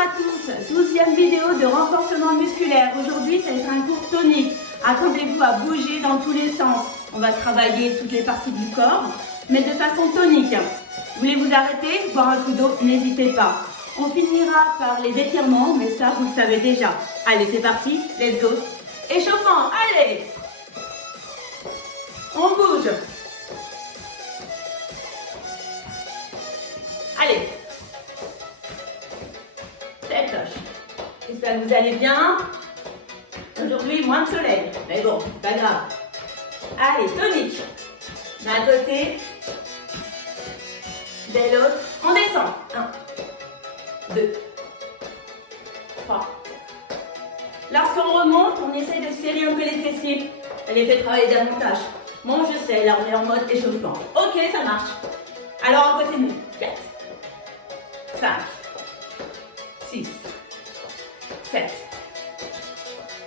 à tous, 12e vidéo de renforcement musculaire. Aujourd'hui, ça va être un cours tonique. Attendez-vous à bouger dans tous les sens. On va travailler toutes les parties du corps, mais de façon tonique. Voulez vous arrêter, boire un coup d'eau, n'hésitez pas. On finira par les étirements, mais ça, vous le savez déjà. Allez, c'est parti, let's go. Échauffement, allez. On bouge. Allez. C'est cloche. J'espère que vous allez bien. Aujourd'hui, moins de soleil. Mais bon, c'est pas grave. Allez, tonique. D'un côté. De l'autre. On descend. 1, 2, 3. Lorsqu'on remonte, on essaie de serrer un peu les fessiers. Ça les fait travailler davantage. Bon, je sais, là, on est en mode échauffement. Ok, ça marche. Alors, à côté de nous. 4, 5, 6, 7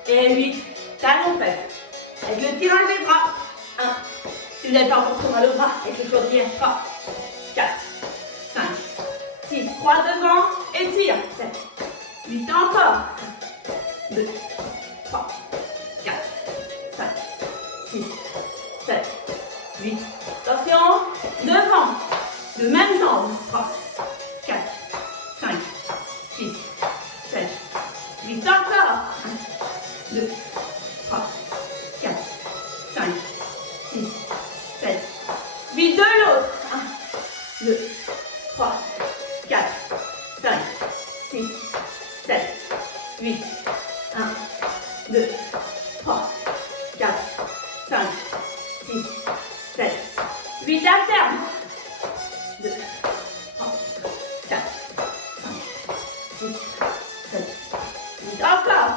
et 8. Talons fesses. Avec le petit dans les bras. 1. Si vous n'avez pas encore trop mal au bras, avec le quadrille. 3, 4, 5, 6. 3 devant. Étire. 7, 8 encore. 2, 3, 4, 5, 6, 7, 8. Attention. Devant. De même jambe. 3, 4, 5, 6, 7, 8 encore. 1, 2, 3, 4, 5, 6, 7, 8 de l'autre. 1, 2, 3, 4, 5, 6, 7, 8. 1, 2, 3, 4, 5, 6, 7, 8 alterne. 2, 3, 4, 5, 6, 7, 8 encore.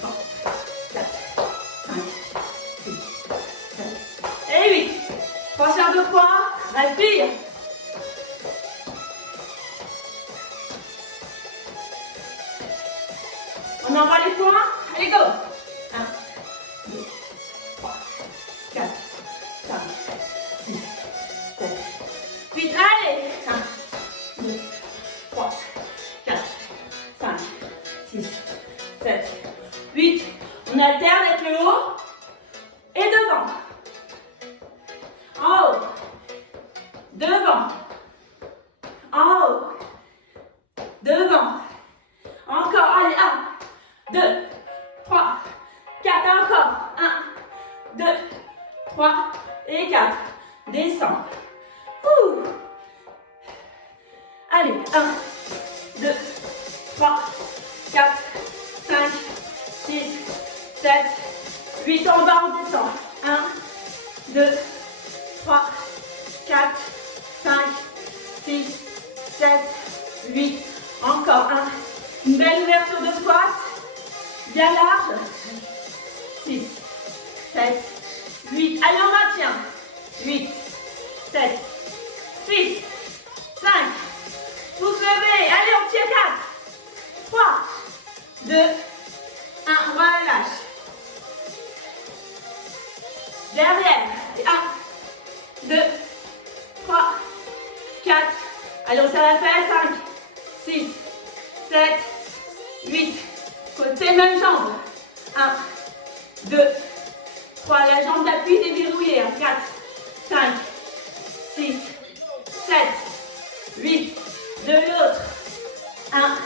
3, 4, 5, 6, 7 et 8. Posture de poids, respire. On envoie les points, allez go. 1, 2, 3, 4, 5, 6, 7, 8, allez. 1, 2, 3, 4, 5, 6, 7, 8. On alterne avec le haut et devant. En haut, devant, en haut, devant. Encore, allez, 1, 2, 3, 4, encore. 1, 2, 3 et 4. Descends. Ouh. Allez, 1, 2, 3, 4, 5, 6, 7, 8. En bas, on descend. 1, 2, 3, 4, 5, 6, 7, 8. Encore 1. Une belle ouverture de squat. Bien large. 6, 7, 8. Allez, on maintient. 8, 7, 6, 5. Pouce levé. Allez, on tient 4. 3, 2, 1. Relâche. Derrière. 1, 2, 3, 4. Allez, on serre la fesse. 5, 6, 7, 8. Côté même jambe. 1, 2, 3. La jambe d'appui déverrouillée. 4, 5, 6, 7, 8. De l'autre. 1,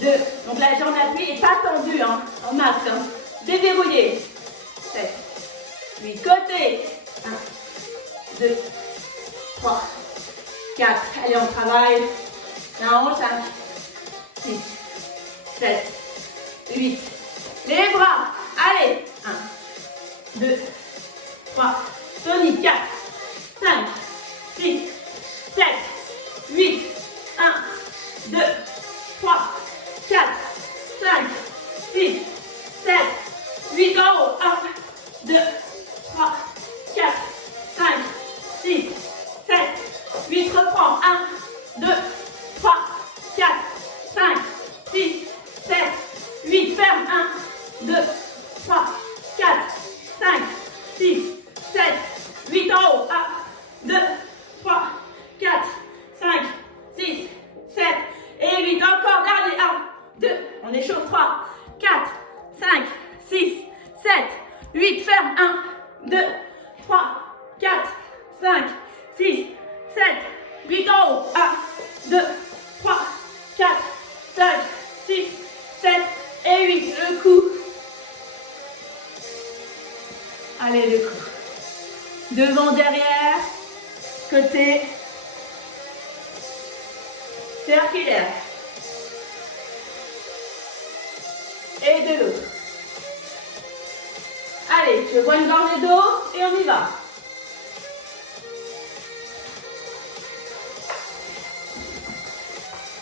2. Donc la jambe d'appui n'est pas tendue en max. Déverrouillée. 7, 8. Côté. 1, 2, 3, 4. Allez, on travaille. Là en haut, 5, 6, 7, 8. Les bras. Allez. 1, 2, 3. Tonique. 4, 5, 6, 7, 8. 1, 2, 3, 4, 5, 6, 7, 8. En haut. 1, 2, 3, 4, 5, 6, 7, 8. Reprends. 1, 2, 3, 4, 5, 6, 7, 8. Ferme. 1, 2, 3, 4, 5, 6, 7, 8. En haut. 1, 2, 3, 4, 5, 6, 7. 7, 8 en haut. 1, 2, 3, 4, 5, 6, 7 et 8. Le coup. Allez, le coup. Devant, derrière, côté. Circulaire. Et de l'autre. Allez, je vois une gorgée d'eau et on y va.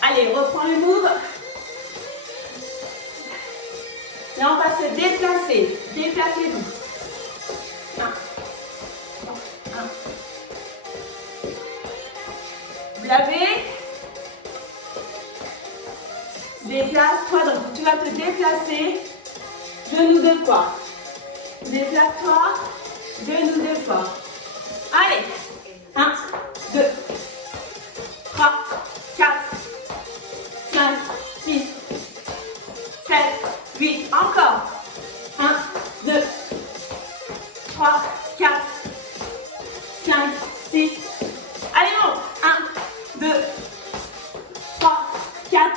Allez, on reprend le move. Et on va se déplacer. Déplacez-vous. 1, 1. Vous l'avez. Déplace-toi, donc tu vas te déplacer, genoux deux fois. Déplace-toi, genoux deux fois. Allez, 1, 2, 3, 4, 5, 6, 7, 8, encore. 1, 2, 3, 4, 5, 6. Allez, monte. 1, 2, 3, 4,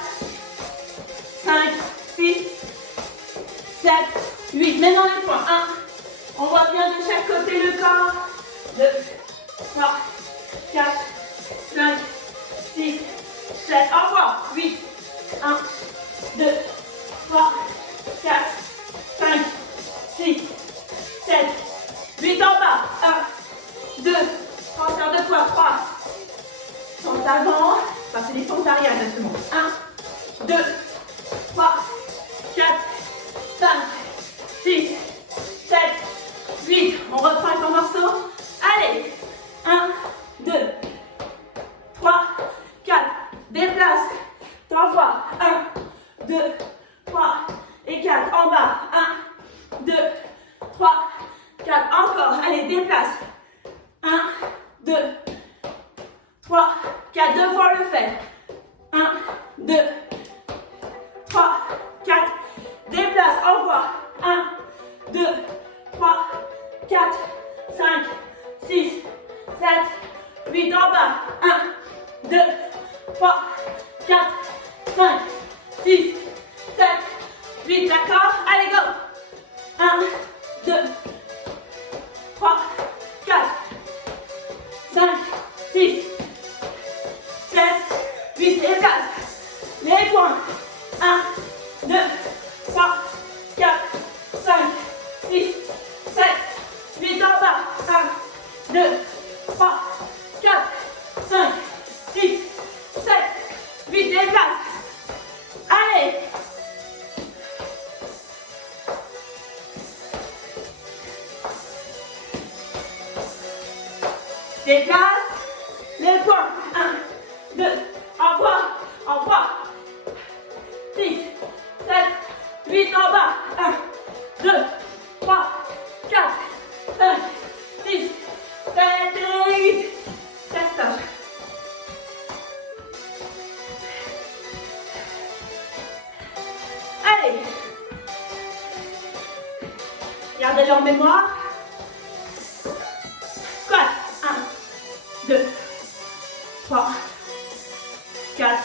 5, 6, 7, 8. Maintenant les points. 1. On voit bien de chaque côté le corps. 2, 3, 4, 5, 6, 7. Au revoir. 8. 1, 2, 3, 4, 5, 6, 7, 8 en bas. 1, 2, transfert de poids. 3. Fente avant. Enfin, c'est des fentes arrière exactement. 1, 2, 3, 4, 5, 6, 7, 8. On reprend avec un morceau. Allez. 1, 2, 3, 4. Déplace. 3 fois. 1, 2, 3 et 4. En bas. 1, 2, 3, 4. Encore. Allez, déplace. 1, 2, 3, 4. Deux fois le fait. 1, 2, 3, 4, déplace, au revoir. 1, 2, 3, 4, 5, 6, 7, 8 en bas. 1, 2, 3, 4, 5, 6, 7, 8, d'accord? Allez, go. 1, 2, 3, 4, 5, 6, 7, 8, déplace. Les points. 1, 2, 3, 4, 5, 6, 7, 8 en bas. 1, 2, 3, 4, 5, 6, 7, 8, déplace. Allez. Déplace. Les points. 1, 2, au revoir. Au revoir. 6, 7, 8 en bas. 1, 2, 3, 4, 5, 6, 7 et 8. Stop. Allez. Gardez-le en mémoire. Squat. 1, 2, 3, 4,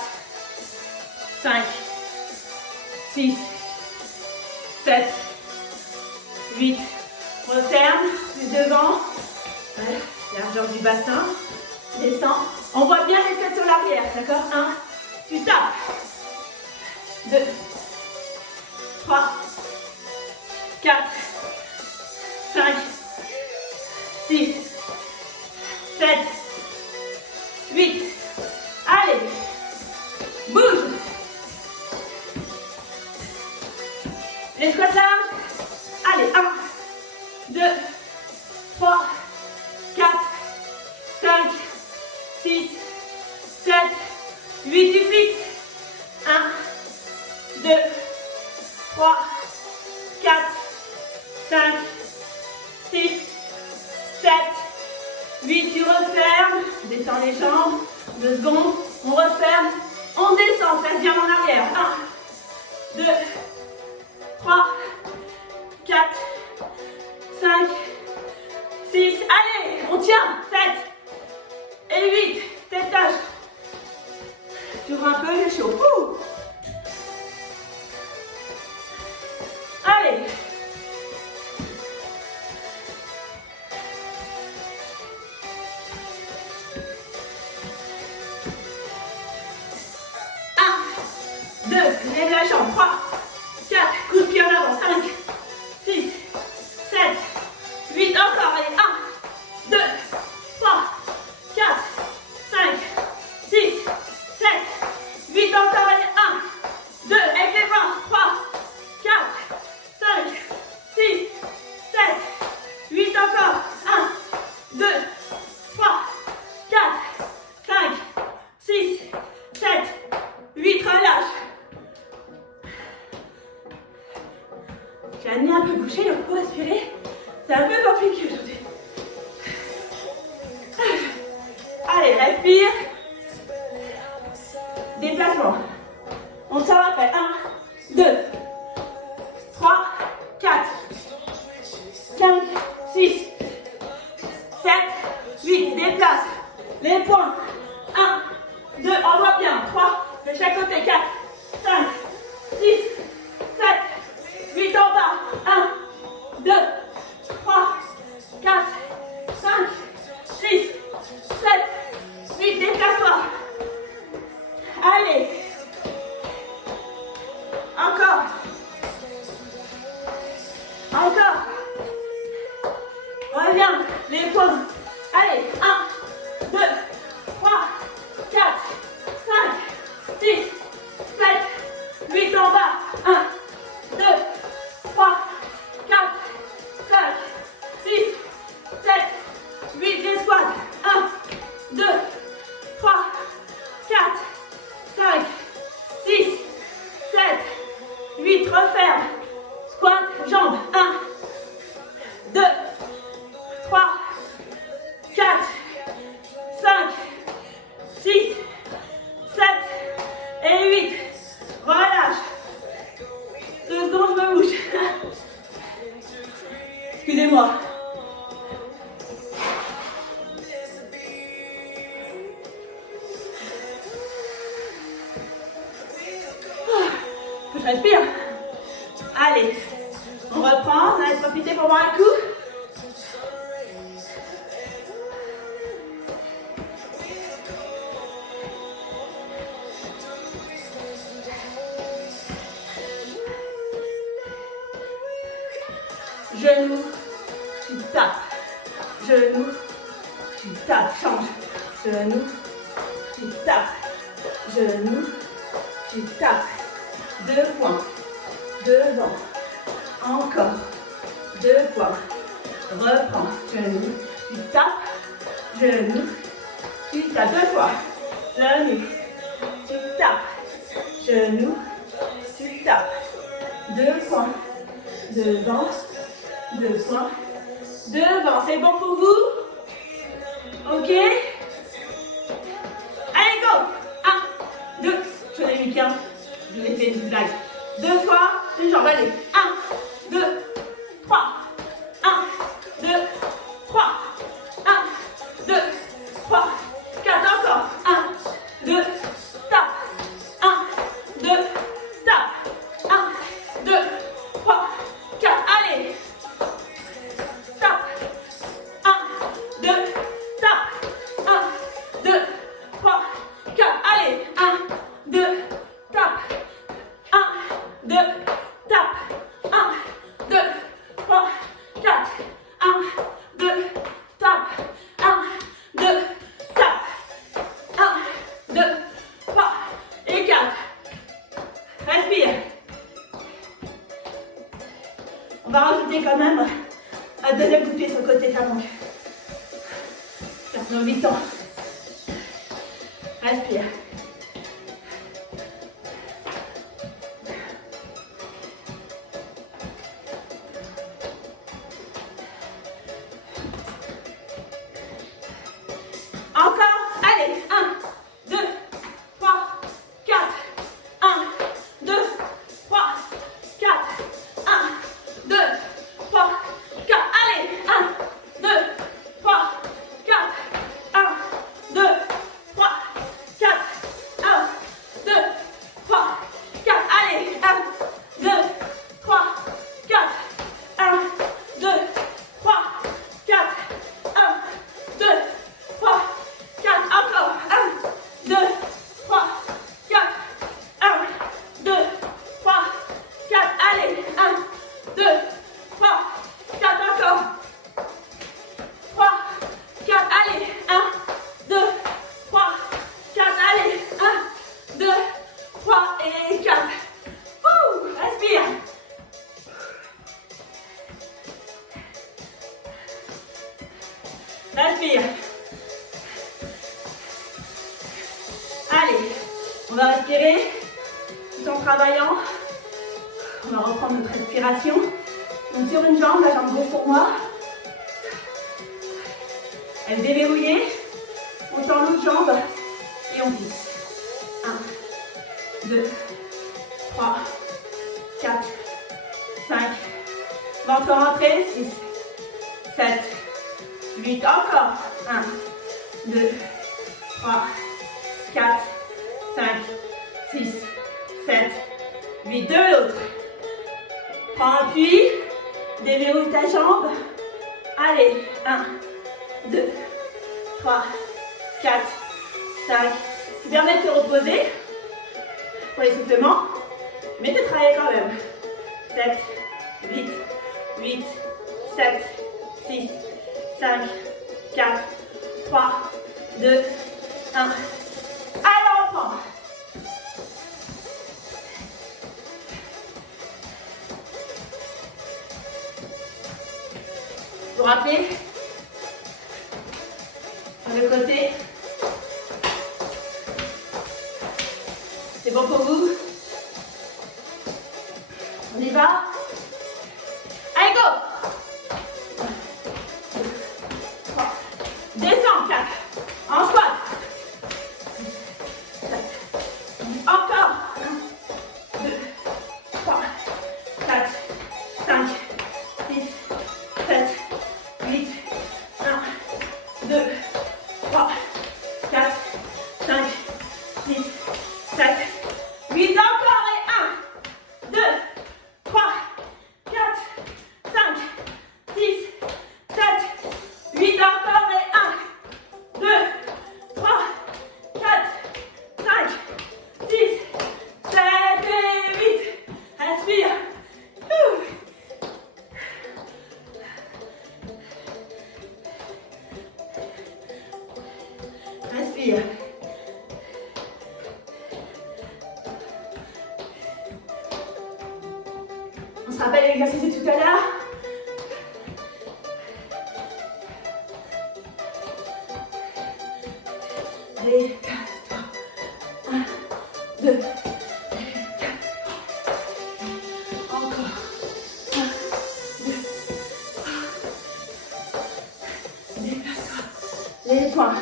5, 6, 7, 8. On referme, plus devant. Largeur du bassin. Descend. On voit bien les têtes sur l'arrière, d'accord? 1. Tu tapes. 2, 3, 4, 5, 6, 7, 8. Allez. Bouge. Les squats larges. Allez, 1, 2, 3, 4, 5, 6, 7, 8. Tu fixes. 1, 2, 3, 4, 5, 6, 7, 8. Tu refermes. Descends les jambes. 2 secondes. On referme. On descend. Faites bien en arrière. 1, 2, 3, 4, 5, 6. Allez, on tient. 7 et 8. tête tâche. J'ouvre un peu, j'ai chaud. Ouh. Allez. Lève la jambe, 3, 4, coup de pied en avant, 5, 6, 7, 8, encore, allez, 1, 2, 3, 4, 5, 6, 7, 8, encore, allez, 1, 2, avec les bras, 3, 4, 5, 6, 7, 8, encore, 1, 2, 3, 4, 5, 6, 7, 8, relâche. J'ai amené un peu bouché, donc pour respirer, c'est un peu compliqué aujourd'hui. Allez, respire. Déplacement. On sort après. 1, 2, 3, 4, 5, 6, 7, 8. Déplace. Les poings. 1, 2, on voit bien. 3, de chaque côté. 4, 5, 6, 7, 8 en bas. 1, 2, 3, 4, 5, 6, 7, 8. Déplace-toi. Allez. Encore. Encore. Reviens. Les poings. Allez. 1, 2, 3, 4, 5, 6, 7, 8 en bas. 1, 2, 3, 4, 5, 6, 7, 8, les squats. 1, 2, 3, 4, 5, 6, 7, 8, referme. Squat, jambes. 1, 2, 3, 4, 5, 6, 7 et 8. Relâche. 2 secondes, je me bouge. Excusez-moi. Je respire. Allez, on reprend. On va profiter pour boire un coup. Genou, tu tapes. Genou, tu tapes. Change. Genou, tu tapes. Genou, tu tapes. 2 points. Devant. Encore. 2 points. Reprends. Genou, tu tapes. Genou, tu tapes. 2 fois. Genou, tu tapes. Genou, tu tapes. 2 points. Devant. 2 points. Devant. C'est bon pour vous? Ok? Allez, go! 1, 2. Je l'ai mis qu'un. Je vous ai fait une blague. 2 fois. Une jambe. Allez. 1, 2, 3. 1, 2, 3. 1, 2, 3. 4 encore. 1, 2, tape. 1, 2, tape. 1, 2, 3, 4. Allez. Tape. 1, 2, tape. 1, 2, 3, 4. Allez. 1, 2, tape. 1, 2, tape. 1, 2, 3, 4. 1, 2, tape. 1, 2, tape. 1, 2, 3 et 4. Respire. On va rajouter quand même un deuxième coup de pied sur le côté, ça manque. Faire nos 8 ans. Respire. Encore. Allez. 1, 2, 3, 4. 1, 2, 3, 4. 1, 2, 3, 4. Allez. 1, 2, 3, 4. 1, 2, 3, Allez, on va respirer tout en travaillant. On va reprendre notre respiration. Donc sur une jambe, la jambe gauche pour moi. Elle est déverrouillée. On tend l'autre jambe et on fixe. 1, 2, 3, 4, 5. On va encore rentrer. 6, 7, 8. Encore. 1, 2, 3, 4, 5, 6, 7, 8. De l'autre. Prends appui. Déverrouille ta jambe. Allez. 1, 2, 3, 4, 5. Tu permets de te reposer pour l'essoufflement, mais de travailler quand même. 7, 8, 8, 7, 6, 5, 4, 3, 2, 1. Allez, on reprend. Vous vous rappelez, sur le côté, c'est bon pour vous? On y va? Allez, go! 3, descends, 4, en squat. 7, encore. 1, 2, 3, 4, 5, 6, 7, 8, 1, 2, 3, 4, 5, 6, 7, 8, encore et 1, 2, 3, 4, 5, 6, 7, 8, encore et 1, 2, 3, 4, 5, 6, 7 et 8. Respire. Respire. On se rappelle l'exercice de tout à l'heure. Allez, 4, 3, 1, 2, 4, encore. 1, 2, 3. Déplace-toi. Les points.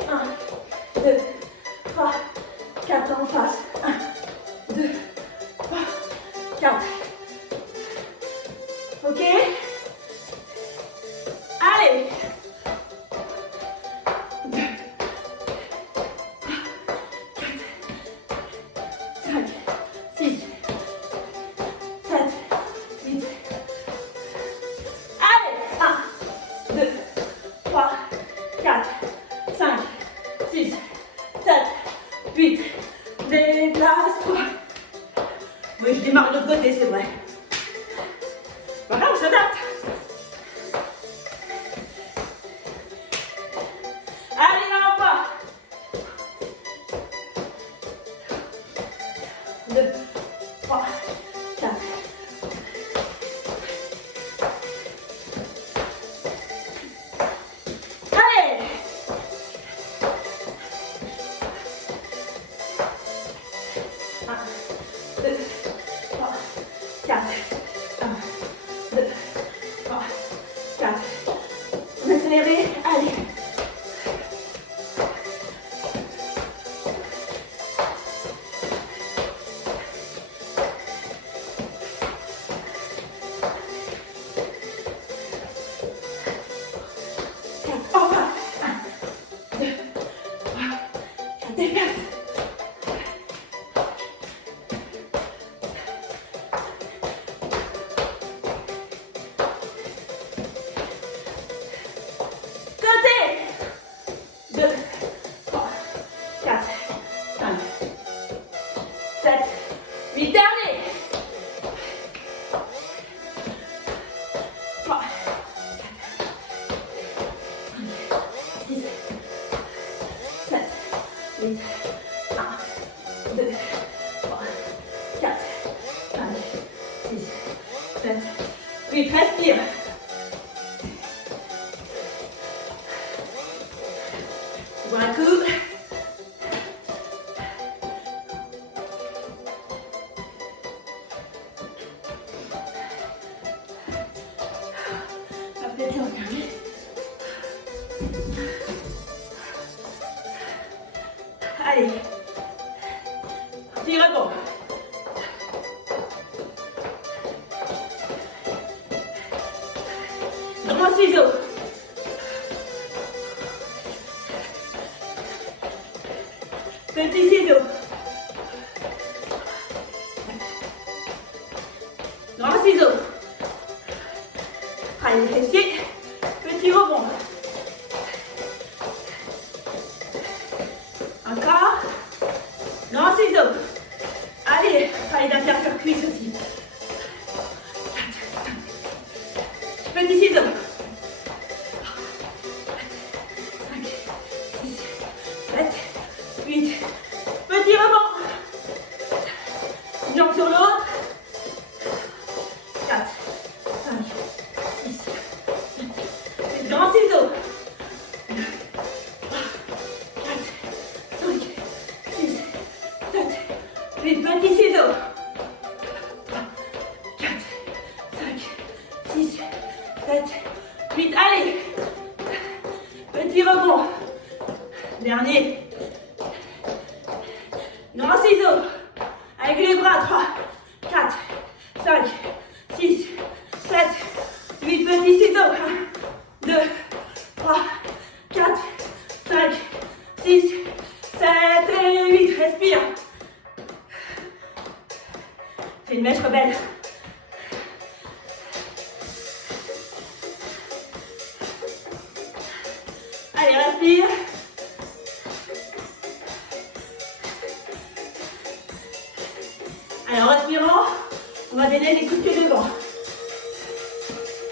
1, 2, 3, 4 en face. 1, 2, 3, 4. Ok? Allez! 2, 3, 4, 5, 6, 7, 8. Allez! 1, 2, 3, 4, 5, 6, 7, 8. Déplace-toi. Oui, je démarre de l'autre côté, c'est vrai. Voilà, on s'adapte. Allez, on va. 2, 3, 4. Allez. 1, 2, 3, 4. 1, 2, 3, 4. On accélère. Allez. On va. 1, 2, 3, 4. Déplace. Côté. 2, 3, 4, 5, 7, 8. Dernier. 3, 6, 7, 8. 1, 2, 3, 4, 5, 6, 7, 8. Respire. Bois un coup. Détends, regardez. Allez. Petit rebond. Grand ciseau. Petit ciseau. Grand ciseau. Allez, les fessiers. Petit rebond. Encore. Grand ciseau. Allez, allez d'intérieur cuisse aussi. Petit ciseau. 5, 6, 7, 8. Petit rebond. Une jambe sur l'autre. 4, 5, 6, 7. Grand ciseau. 2, 3, 4, 5, 6, 7, 8. Petit ciseau. 3, 4, 5, 6, 7, 8. Allez. Petit rebond. Dernier. Grand ciseau. Avec les bras. 3, 4, 5, 6, 7, 8. Petits ciseaux. 1, 2, 3, 4, 5, 6, 7 et 8. Respire. Fais une mèche rebelle. Allez, respire. Alors, en respirant, on va donner les coups de pied devant.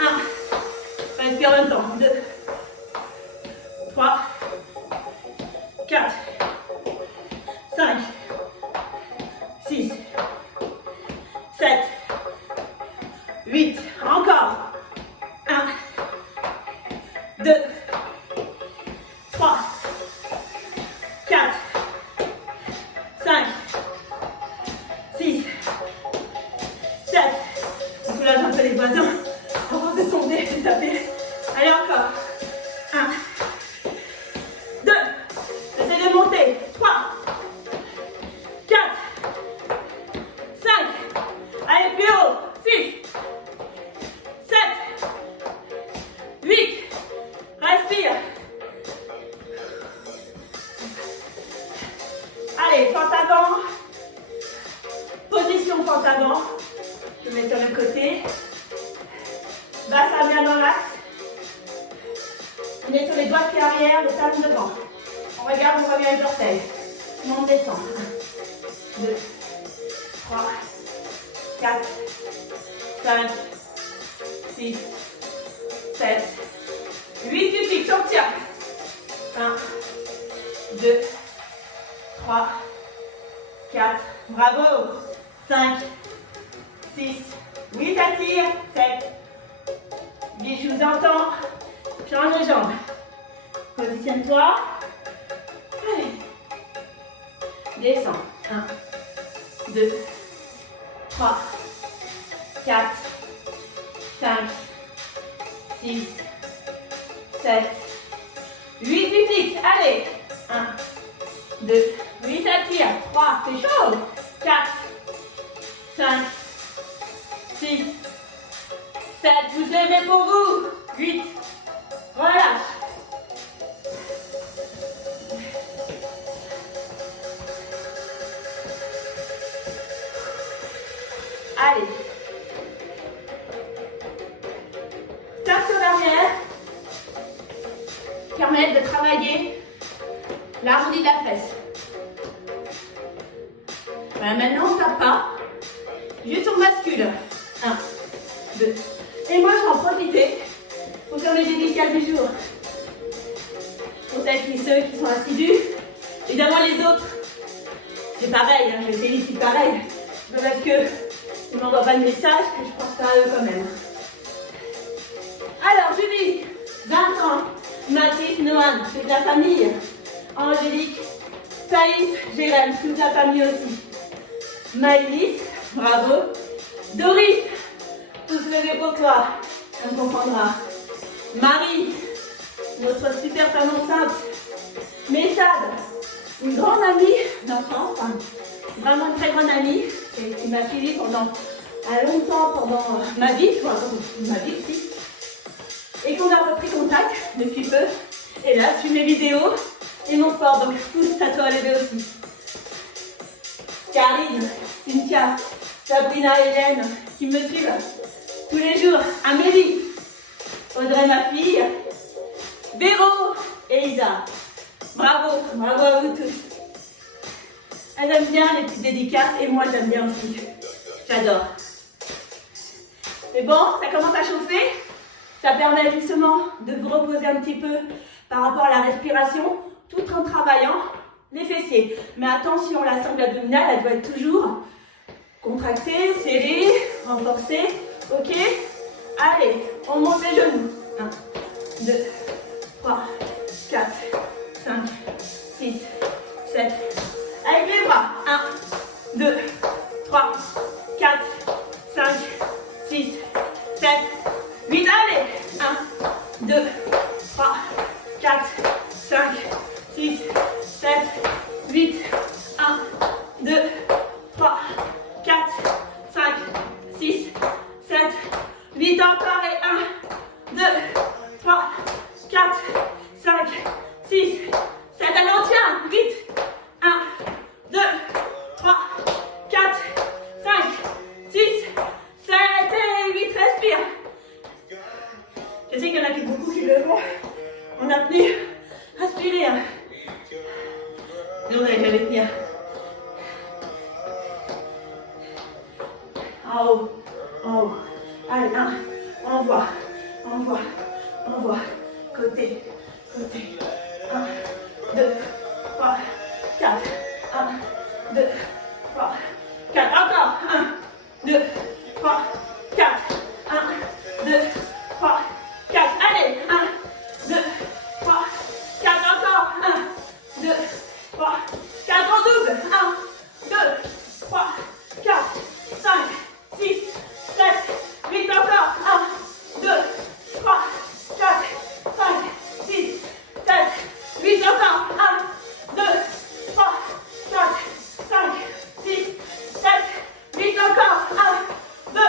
1. Respire en même temps. 2, 3, 4, 5, 6, 7, 8. Encore. 1, 2, 3, 4, 5, 6, 7. On soulage un peu les voisins. On va se tomber, se taper. Allez, encore. 1, 2. Essayez de monter. 3, 4, 5. Allez, plus haut. 6, 7, 8. Respire. Allez, fente avant. Position fente avant. Je mets sur le côté. Bassin bien dans l'axe. On est sur les doigts de pied arrière, le talon devant. On regarde, on revient les orteils. On descend. 1, 2, 3, 4, 5, 6, 7, 8. Tu fixes, on tient. 1, 2, 3, 4. Bravo. 5, 6, 8. Attire. 7, 8. Je vous entends. Change les jambes. Positionne-toi. Allez. Descends. 1, 2, 3, 4, 5, 6, 7, 8. Tu fixes. Allez. 1, 2, 8. Attire. 3. C'est chaud. 4, 5, 6, 7. Vous levez pour vous. 8. Relâche. Allez. Torsion arrière. Permettre de travailler l'arrondi de la fesse. Voilà, maintenant on ne tape pas. Juste on bascule. 1, 2. Et moi je vais en profiter pour faire les dédicales du jour. Pour celles et ceux qui sont assidus. Évidemment les autres, c'est pareil, hein, je félicite pareil. Peut-être que ils ne m'envoient pas de message, que je pense pas à eux quand même. Alors Julie, Vincent, Mathis, Noan, toute la famille. Angélique, Thaïs, Jérém, toute la famille aussi. Maïlis, bravo. Doris, tous levés pour toi. On comprendra. Marie, notre super femme enceinte. Messade, une grande amie d'enfance, enfin, vraiment une très grande amie, qui m'a suivie pendant longtemps, pendant ma vie, aussi. Et qu'on a repris contact depuis peu. Et là, tu mes vidéos et mon sport, donc pousse à toi à lever aussi. Karine, Cynthia, Sabrina, Hélène, qui me suivent tous les jours. Amélie, Audrey, ma fille, Véro et Isa. Bravo, bravo à vous tous. Elles aiment bien les petites dédicaces et moi j'aime bien aussi. J'adore. Mais bon, ça commence à chauffer. Ça permet justement de vous reposer un petit peu par rapport à la respiration, tout en travaillant les fessiers. Mais attention, la sangle abdominale, elle doit être toujours contractée, serrée, renforcée. Ok? Allez, on monte les genoux. 1, 2, 3, 4, 5, 6, 7. Avec les bras. 1, 2, 3, 4, 5, 6, 7, 8. Allez. 1, 2, 3, 4, 5, 6, 7, 8. 1, 2, 3, 4, 5, 6, 7, 8. Encore et 1, 2, 3, 4, 5, 6, 7. Allez, on tient. Vite. 1, 2, 3, 4, 5, 6, 7 et 8. Respire. Je sais qu'il y en a beaucoup qui le font. On a tenu. Respirez. Nous, on n'allait jamais tenir. En haut. En haut. Allez, 1. Envoie. Envoie. Envoie. Côté. Côté. 1, 2, 3, 4. 1, 2, 3, 4. Encore. 1, 2, 3, 4. 1, 2, 3, 4. Allez. 1, 2, 3, 4. Encore. 1, 2, 3, 4. En double. 1, 2, 3, 4, 5, 6, 7, 8. Encore. 1, 2, 3, 4, 5, 6, 7, 8. Encore. 1, 2, 3, 4, 5, 6, 7, 8. Encore. 1, 2,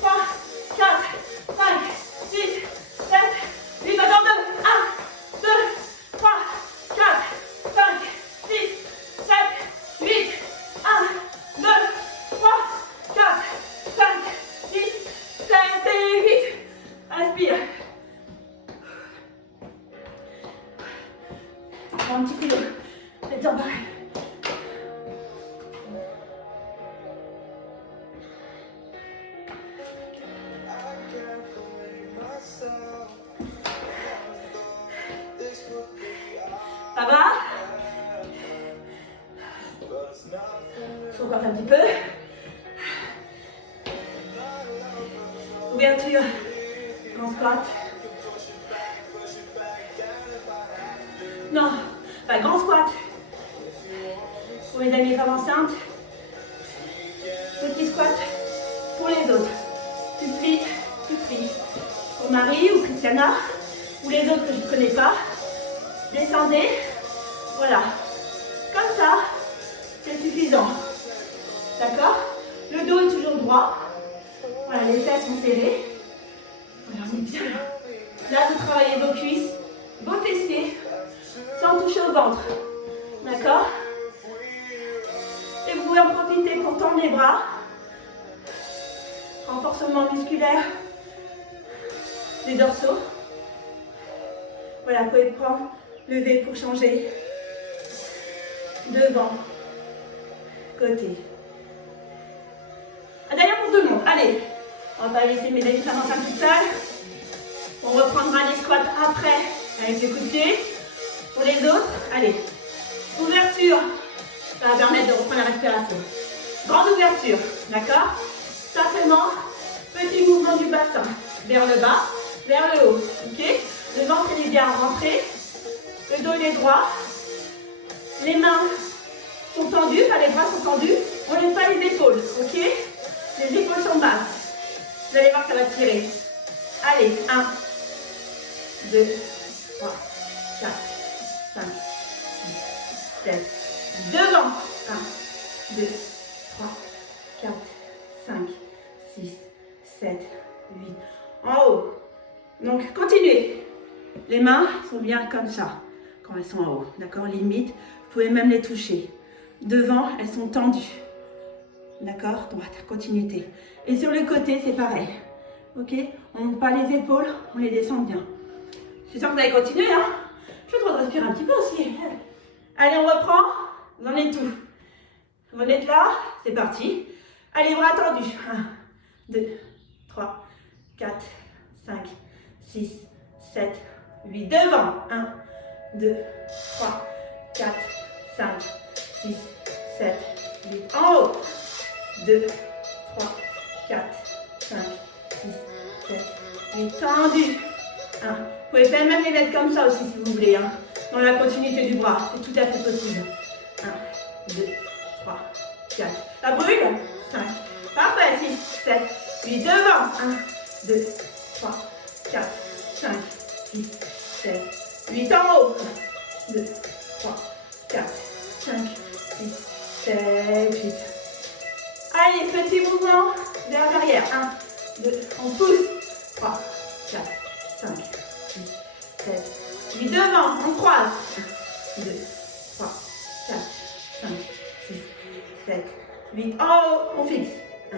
3, 4, 5, 6, 7, 8. Encore 2. 1, 2, 3, 4, 5, 6, 7, 8. 1, 2, 3, 4, 5, 6, 7 et 8. Respire. Un petit peu. Faites en pareil. Ça va? Encore un petit peu. Ouverture. En squat. Non, pas grand squat. Pour les amis femmes enceintes. Petit squat pour les autres. Tu plies, tu plies. Pour Marie ou Christiana, ou les autres que je ne connais pas. Descendez. Voilà. Comme ça, c'est suffisant. D'accord? Le dos est toujours droit. Voilà, les fesses sont serrées. Voilà, on est bien. Là, vous travaillez vos cuisses, vos fessiers, sans toucher au ventre. D'accord? Et vous pouvez en profiter pour tendre les bras. Renforcement musculaire des dorsaux. Voilà, vous pouvez prendre, lever pour changer. Devant, côté. D'ailleurs pour tout le monde, allez. On va pas laisser mes amis faire en train toute seule. On reprendra les squats après avec les coups de pied. Pour les autres, allez. Ouverture. Ça va permettre de reprendre la respiration. Grande ouverture, d'accord? Simplement, petit mouvement du bassin. Vers le bas, vers le haut. Ok? Le ventre il est bien rentré. Le dos il est droit. Les mains sont tendues, enfin les bras sont tendus. On ne lève pas les épaules, ok? Les épaules sont basses. Vous allez voir que ça va tirer. Allez, 1, 2, 3, 4, 5, 6, 7. Devant. 1, 2, 3, 4, 5, 6, 7, 8. En haut. Donc, continuez. Les mains sont bien comme ça, quand elles sont en haut. D'accord? Limite, vous pouvez même les toucher. Devant, elles sont tendues. D'accord? Droite, continuité. Et sur le côté, c'est pareil. Ok? On monte pas les épaules, on les descend bien. Je suis sûre que vous allez continuer, hein? Je vais te respirer un petit peu aussi. Allez, on reprend. Vous en êtes tout. Vous en êtes là, c'est parti. Allez, bras tendus. 1, 2, 3, 4, 5, 6, 7, 8. Devant. 1, 2, 3, 4, 5, 6, 7, 8. En haut. 2, 3, 4, 5, 6, 7, 8. Tendu. 1. Vous pouvez faire même les mettre comme ça aussi si vous voulez. Hein. Dans la continuité du bras. C'est tout à fait possible. 1, 2, 3, 4. Ça brûle. 5. Parfait. 6, 7, 8. Devant. 1, 2, 3, 4, 5, 6, 7, 8. En haut. 1, 2, 3, 4, 5, 6, 7, 8. Allez, petit mouvement vers l'arrière. 1, 2, on pousse. 3, 4, 5, 6, 7, 8. Devant, on croise. 1, 2, 3, 4, 5, 6, 7, 8. En haut, on fixe. 1,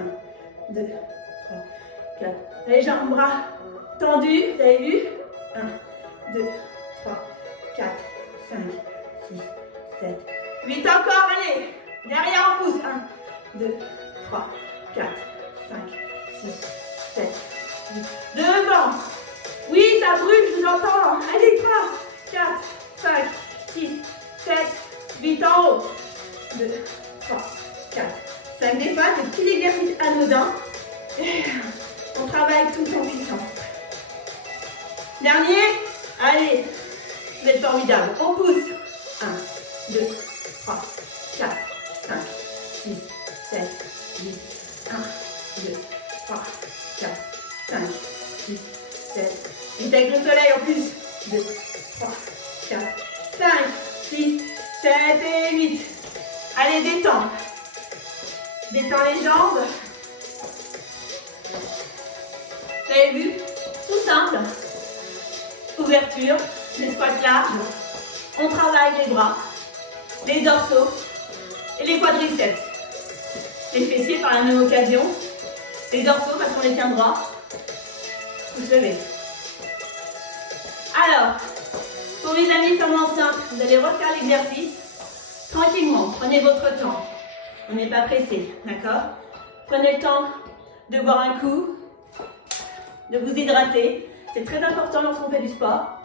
2, 3, 4. Les jambes, bras tendus, vous avez vu? 1, 2, 3, 4, 5, 6, 7, 8. Encore, allez. Derrière, on pousse. 1, 2, 3, 4, 5, 6, 7, 8. Devant. Oui, ça brûle, je vous entends. Allez, 3, 4, 5, 6, 7, 8. En haut. 2, 3, 4, 5. Des fois, des petits exercices anodins. On travaille tout en puissance. Dernier. Allez. Vous êtes formidable. On pousse. 1, 2, 3, 4, 5, 6, 7, 8. 1, 2, 3, 4, 5, 6, 7. 8 avec le soleil en plus. 2, 3, 4, 5, 6, 7 et 8. Allez, détends. Détends les jambes. Vous avez vu? Tout simple. Ouverture, les squats larges. On travaille les bras, les dorsaux et les quadriceps. Les fessiers par la même occasion. Les dorsaux parce qu'on les tient droit. Vous levez. Alors, pour mes amis femmes enceintes, vous allez refaire l'exercice tranquillement. Prenez votre temps. On n'est pas pressé, d'accord? Prenez le temps de boire un coup, de vous hydrater. C'est très important lorsqu'on fait du sport.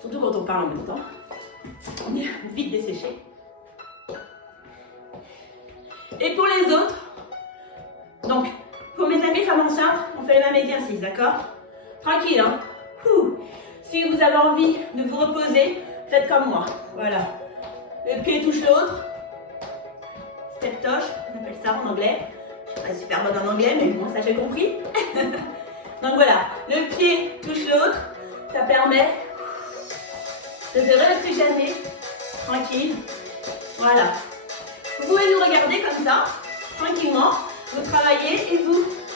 Surtout quand on parle en même temps. On est vite desséché. Et pour les autres, donc, pour mes amis femmes enceintes, on fait le même exercice, d'accord? Tranquille, hein? Si vous avez envie de vous reposer, faites comme moi. Voilà. Le pied touche l'autre. Step touch, on appelle ça en anglais. Je ne suis pas super bonne en anglais, mais bon, ça j'ai compris. Donc voilà, le pied touche l'autre. Ça permet de se réoxygéner. Tranquille. Voilà. Vous pouvez nous regarder comme ça, tranquillement. Vous travaillez et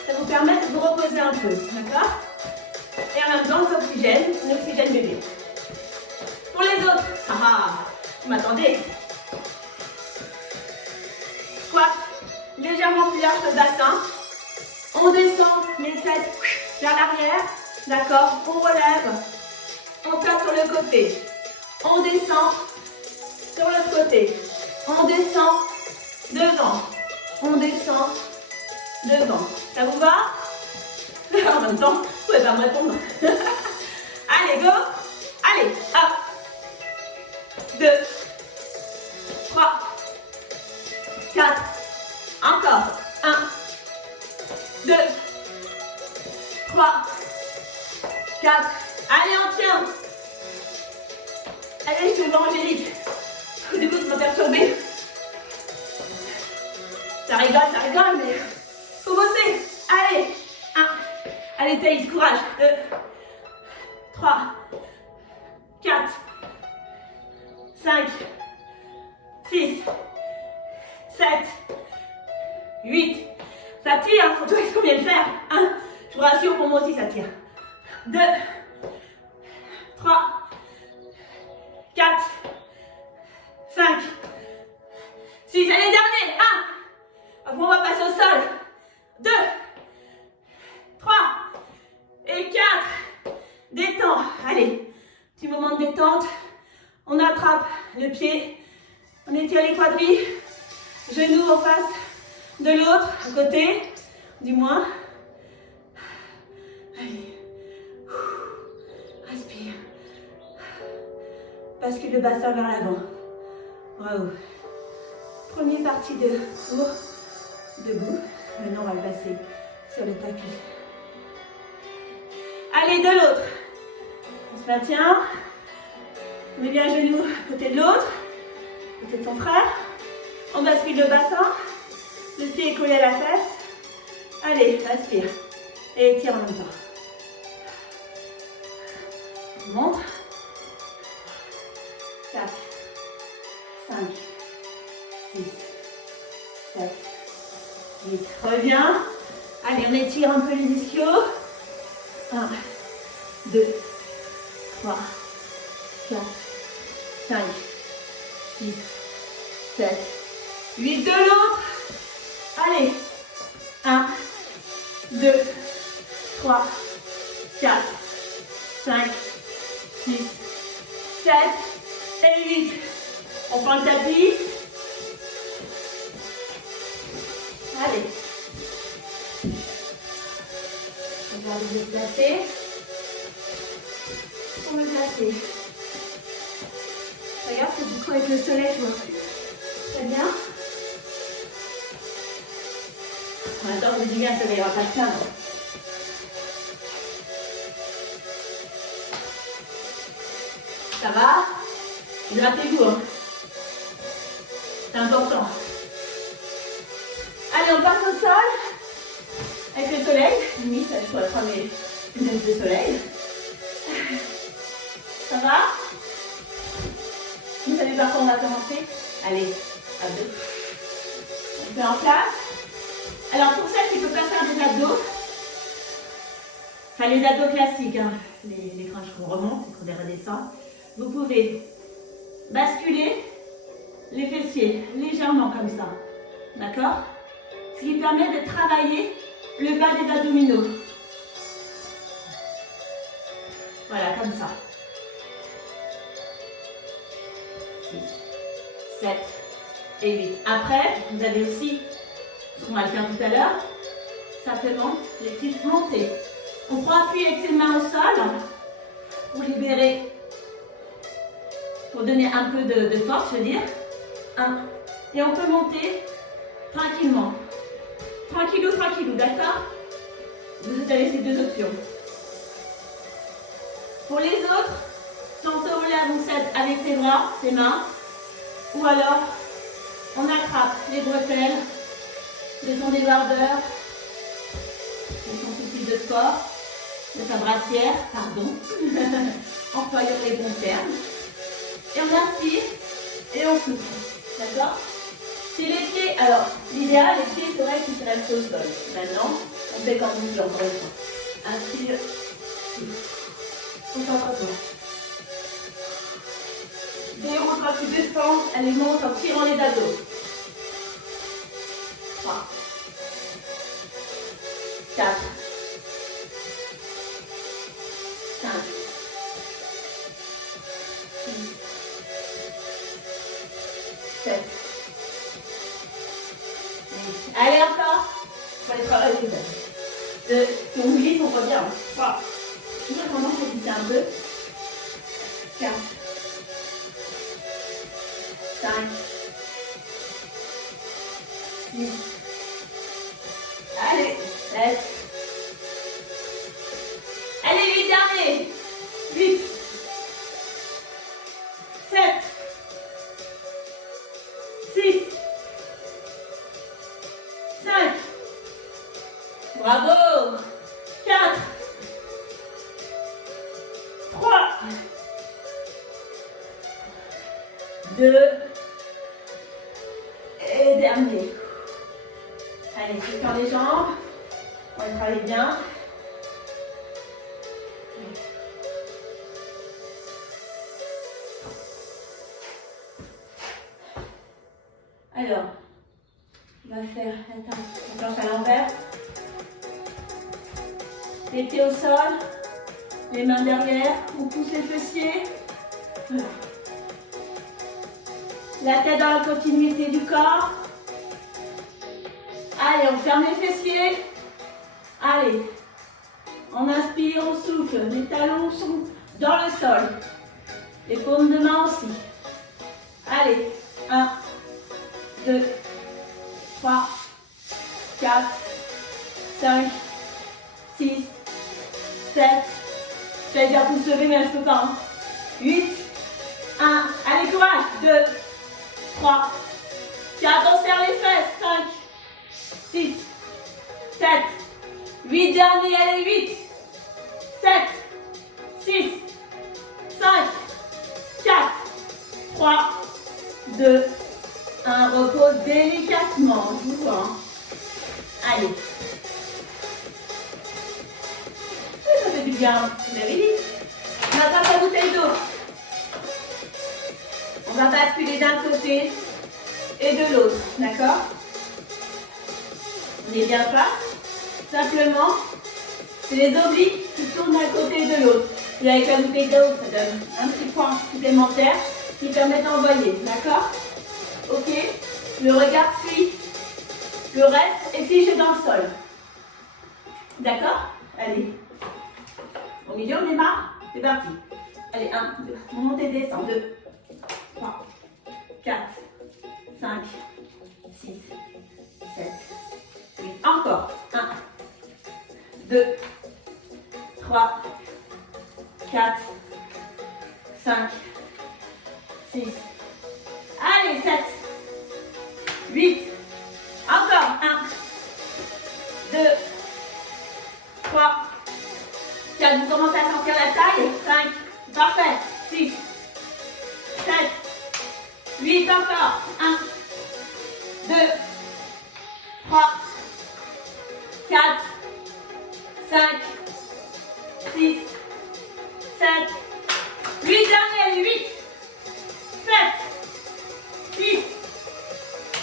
ça vous permet de vous reposer un peu. D'accord? Et en même temps, on oxygène bébé. Pour les autres, vous m'attendez. Squat, légèrement plus large que le bassin. On descend les fesses vers l'arrière. D'accord? On relève. On tape sur le côté. On descend sur l'autre côté. On descend devant. On descend devant. Ça vous va? En même temps, vous ne pouvez pas me répondre. Allez, go. Allez, hop. 2, 3, 4. Encore. 1, 2, 3, 4. Allez, on tient. Allez, je suis Angélique. Du coup, ça m'a perturbée. Ça rigole, mais faut bosser. Allez. 1, Allez, Thaïs, courage. 2, 3, 4, 5, 6, 7, 8. Ça tire, surtout avec ce qu'on vient de faire. 1, je vous rassure, pour moi aussi ça tire. 2, 3, 4, 5, 6. Allez, dernier. 1. Après, on va passer au sol. 2, 3 et 4. Détends. Allez, petit moment de détente. On attrape le pied. On étire les quadrilles. Genoux en face de l'autre, à côté, du moins. Allez. Respire. Bascule le bassin vers l'avant. Bravo. Première partie de cours. Debout. Maintenant, on va le passer sur le tapis. Allez, de l'autre. On se maintient. On met bien un genou à côté de l'autre. À côté de ton frère. On bascule le bassin. Le pied est collé à la fesse. Allez, respire. Et étire en même temps. On monte. 4, 5, 6, 7, 8. Reviens. Allez, on étire un peu les ischios. 1, 2, 3, 4, 5, 6, 7, 8. De l'autre. Allez. 1, 2, 3, 4, 5, 6, 7 et 8. On prend le tapis. Allez. On va le déplacer. On va le placer. Regarde, c'est du coup avec le soleil, je vois. Très bien. On adore le bien, ça ne va pas le faire. Ça va? Hydratez-vous. Hein. C'est important. Allez, on passe au sol. Avec le soleil. Limite, je pourrais prendre mes lunettes de soleil. Ça va? Vous savez par quoi on va commencer? Allez, à 2. On fait en place. Alors pour celles qui ne peuvent pas faire des abdos, enfin les abdos classiques, hein, les crunchs qu'on remonte et qu'on les redescend, vous pouvez basculer les fessiers légèrement comme ça, d'accord? Ce qui permet de travailler le bas des abdominaux. Voilà, comme ça. 6, 7 et 8. Après, vous avez aussi, ce qu'on va le faire tout à l'heure, simplement les petites montées. On prend appui avec ses mains au sol pour libérer, pour donner un peu de force, je veux dire. 1. Et on peut monter tranquillement. Tranquillou, tranquillou, d'accord? Vous avez ces deux options. Pour les autres, si on se relève, on s'aide avec ses bras, ses mains, ou alors on attrape les bretelles, de son débardeur, de son souci de sport, de sa brassière, pardon, employons les bons termes. Et on inspire et on souffle, d'accord? C'est les pieds, alors l'idéal, les pieds seraient qu'ils restent au sol. Maintenant, on fait comme vous encore une fois. Inspire, souffle. Concentre-toi. Déroule quand tu descends, allez monte en tirant les abdos. 3, 4, 5, 6, 7, 8. Allez encore. On va les travailler les abdos. Si on glisse, on revient. 3. On a tendance à glisser un peu. 4, 5, 6. Allez, 7. Allez, 8 derniers. 8, 7, 6, 5. Bravo. 4. 2. Et dernier. Allez, je tends les jambes. On va travailler bien. Alors, on va faire la planche à l'envers. Les pieds au sol, les mains derrière, on pousse les fessiers. Voilà. La tête dans la continuité du corps. Allez, on ferme les fessiers. Allez, on inspire, on souffle. Les talons sont dans le sol. Les paumes de main aussi. Allez, 1, 2, 3, 4, 5, 6, 7. J'allais dire pouce levé, mais je ne peux pas. 8, 1. Allez, courage. 2, 3, 4. On serre les fesses. 5, 6, 7, 8. Dernier, allez, 8, 7, 6, 5, 4, 3, 2, 1. Repose délicatement. Je vous vois. Allez. Ça fait du bien. Vous avez dit. On attrape la bouteille d'eau. On va basculer d'un côté et de l'autre. D'accord? On est bien face. Simplement, c'est les obliques qui tournent d'un côté et de l'autre. Et avec la bouteille d'eau, ça donne un petit point supplémentaire qui permet d'envoyer. D'accord? Ok? Le regard suit le reste est figé dans le sol. D'accord? Allez. Au milieu, on démarre. C'est parti. Allez, 1, 2. On monte et descend. 2, 3, 4, 5, 6, 7, 8. Encore. 1, 2, 3, 4, 5, 6. Allez, 7, 8. Encore. 1, 2, 3, 4. Vous commencez à sentir la taille. 5. Parfait. 6, 7, 8. Encore. 1, 2, 3, 4, 5, 6, 7, 8. Dernier. 8, 7, 6,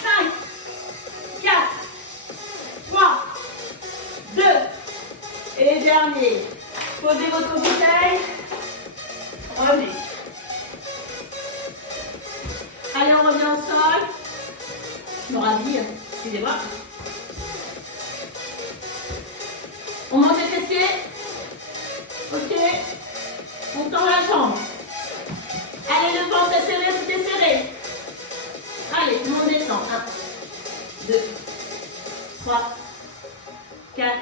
5, 4, 3, 2. Et dernier. Posez votre bouteille. Revenez. Allez, on revient au sol. Je me raville. Excusez-moi. On monte les fessiers. Ok. On tend la jambe. Allez, le ventre est serré, tout est serré. Allez, on descend. 1, 2, 3, 4,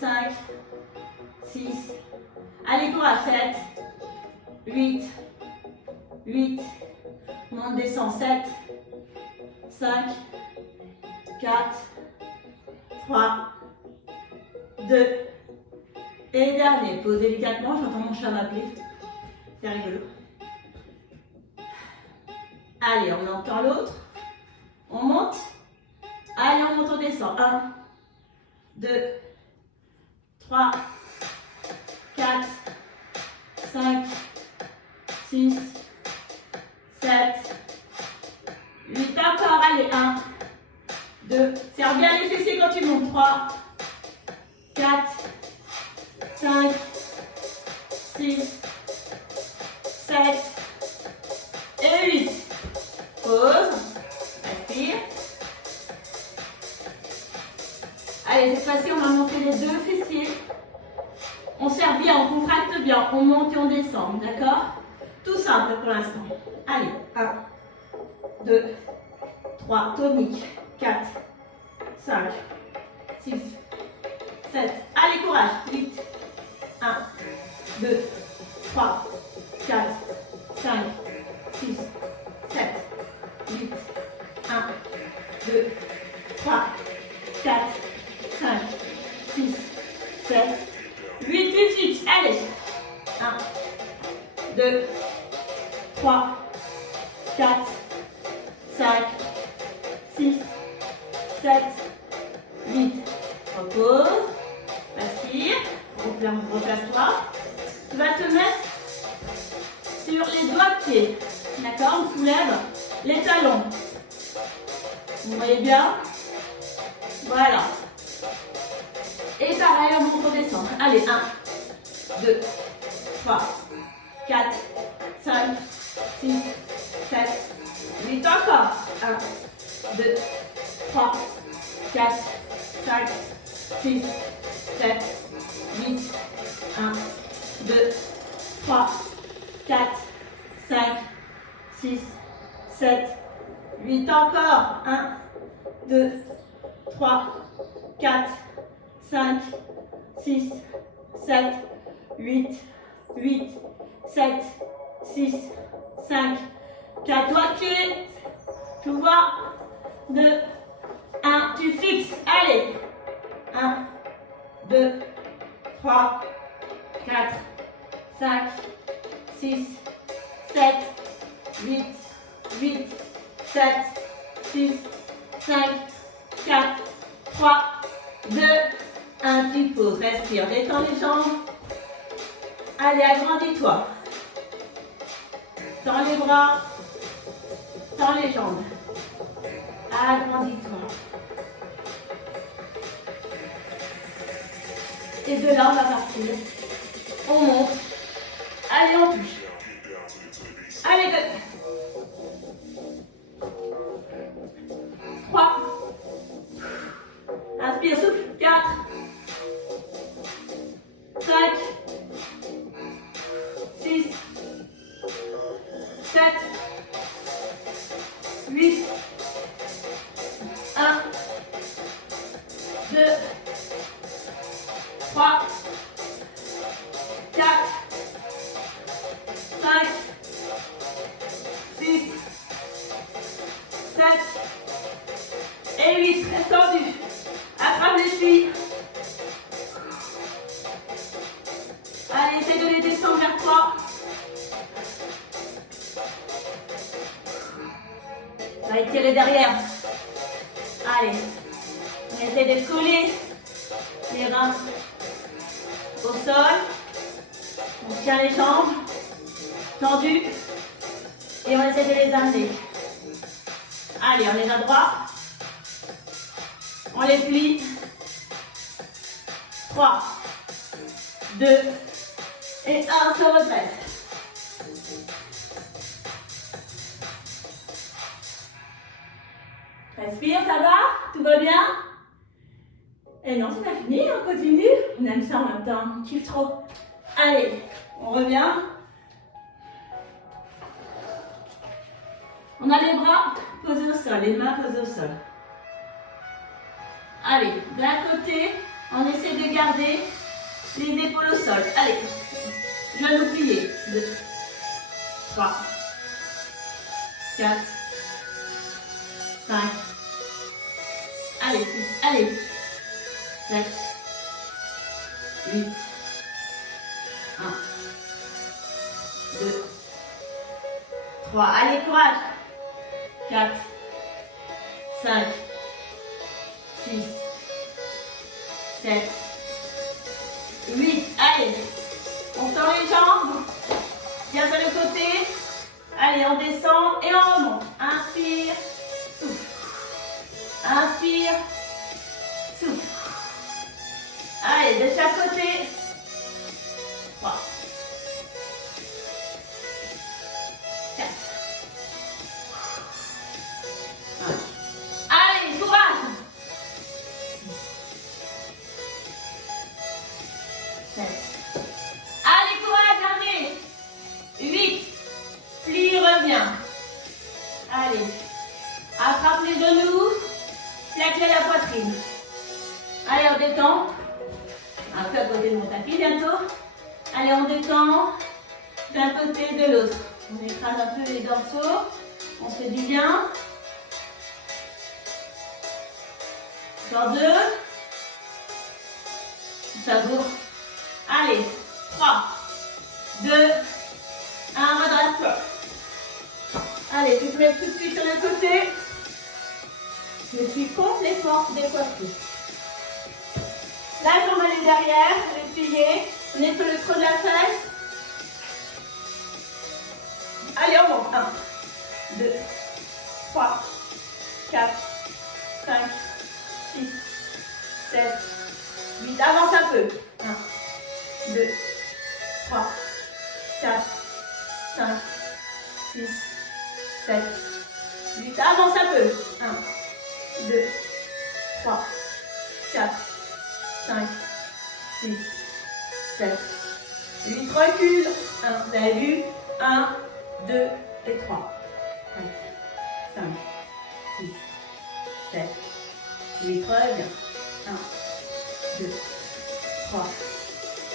5, 6. Allez, courage. 7, 8, 8. On descend. 7, 5, 4, 3, 2. Et dernier. Pose délicatement. J'entends mon chat m'appeler. C'est rigolo. Allez, on entend l'autre. On monte. Allez, on monte, on descend. 1, 2, 3, 4, 5, 6, 7, 8. Encore. Allez, 1, 2. Serre bien les fessiers quand tu montes. 3, 4, 5, 6, 7 et 8. Pause. Respire. Allez, cette fois-ci, on va monter les deux fessiers. On serre bien, on contracte bien. On monte et on descend. D'accord? Tout simple pour l'instant. Allez, 1, 2, 3, tonique. 4, 5, 6, 7. Allez, courage. 8, 1, 2, 3, 4, 5, 6, 7, 8, 1, 2, 3, 4, 5, 6, 7, 8, 8. Allez. 1, 2, 3, 4, 5, 6, 7, 8. Repose. Respire. Replace-toi. Tu vas te mettre sur les doigts de pied. D'accord? On soulève les talons. Vous voyez bien? Voilà. Et pareil, on monte, on descend. Allez, 1, 2, 3, 4, 5, 6, 7, 8. Encore. 1, 2, 3, 4, 5, 6, 7, 8. 1, 2, 3, 4, 5, 6, 7, 8. Encore. 1, 2, 3, 4, 5, 6, 7, 8, 8, 7, 6, 5, 4. Toi, tu vois, 2, 1, tu fixes. Allez. 1, 2, 3, 4, 5, 6, 7, 8, 8, 7, 6, 5, 4, 3, 2, 1. Tu poses, respire, détends les jambes. Allez, agrandis-toi. Tends les bras, tends les jambes. Agrandis-toi. Et de là, on va partir. On monte. Allez, on touche. Allez, 2. 3. Inspire, souffle. 4. 5. 6. 7. 8. 1. 2. 3. 4. 5. 6. 7. Et 8. Reste tendu. Attrape les chevilles. Allez, essaie de les descendre vers toi. On va étirer derrière. Allez. On essaie de coller les reins au sol. On tient les jambes tendues. Et on essaie de les amener. Allez, on les a droits. On les plie. 3, 2, et 1, on se redresse. Respire, ça va? Tout va bien? Et non, c'est pas fini, on continue. On aime ça en même temps, on kiffe trop. Allez, on revient. On a les bras posés au sol, les mains posées au sol. Allez, d'un côté, on essaie de garder les épaules au sol. Allez, genoux pliés. 2, 3, 4, 5. Allez, 6, allez. 7, 8, 1, 2, 3. Allez, courage. 4, 5, 6, 7, 8. Allez, on tend les jambes. Bien sur le côté. Allez, on descend et on remonte. Inspire, souffle. Inspire, souffle. Allez, de chaque côté. 3, 4. Allez, courage. 7. Allez, courage, armée. 8. Plie, reviens. Allez. Attrape les genoux. Plaque la poitrine. Allez, on détend. Un peu à côté de mon tapis bientôt. Allez, on détend d'un côté et de l'autre. On écrase un peu les dorsaux. On se dit bien. Encore 2. Savoure. Allez, 3, 2, 1, redresse-toi. Allez, Allez, je te mets tout de suite sur le côté. Je suis complètement décoiffée. La jambe elle est derrière, je vais plier. On est sur le creux de la fesse. Allez, on monte. 1, 2, 3, 4, 5, 6, 7, 8. Avance un peu. 1, 2, 3, 4, 5, 6, 7, 8. Avance un peu. 1, 2, 3, 4, 5, 6, 7, 8. Recule. 1, vous avez vu. 1, 2 et 3. 4, 5, 6, 7, 8. Reviens. 1, 2, 3,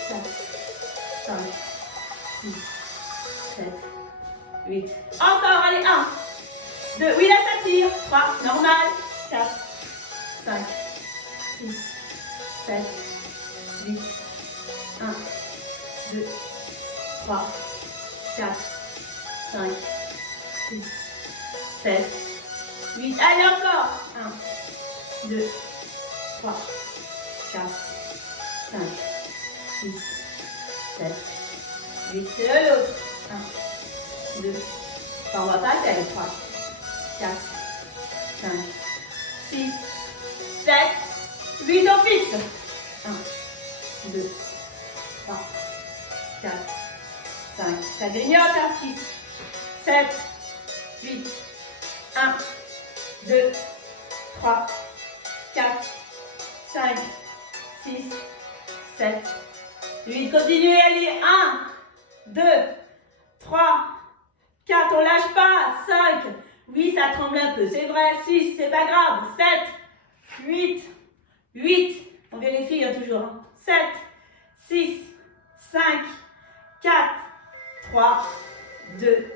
4, 5, 6, 7, 8. Encore, allez, 1, 2, oui, là ça tire. 3, normal. 4, 5, 6, 7, 8. 1, 2, 3, 4, 5, 6, 7, 8. Allez, encore. 1, 2, 3, 4, 5, 6, 7, 8. C'est l'autre. 1, 2, 3. On va pas faire les 3, 4, 5, 6, 7, 8. On fixe. 1, 2, 3, 4, 5. Ça grignote, 6, 7, 8. 1, 2, 3, 4, 5, 6, 7, 8. Continuez, allez. 1, 2, 3, 4. On lâche pas. 5. Oui, ça tremble un peu. C'est vrai. 6, c'est pas grave. 7, 8. 8. On vérifie toujours. 7, 6, 5, 4, 3, 2,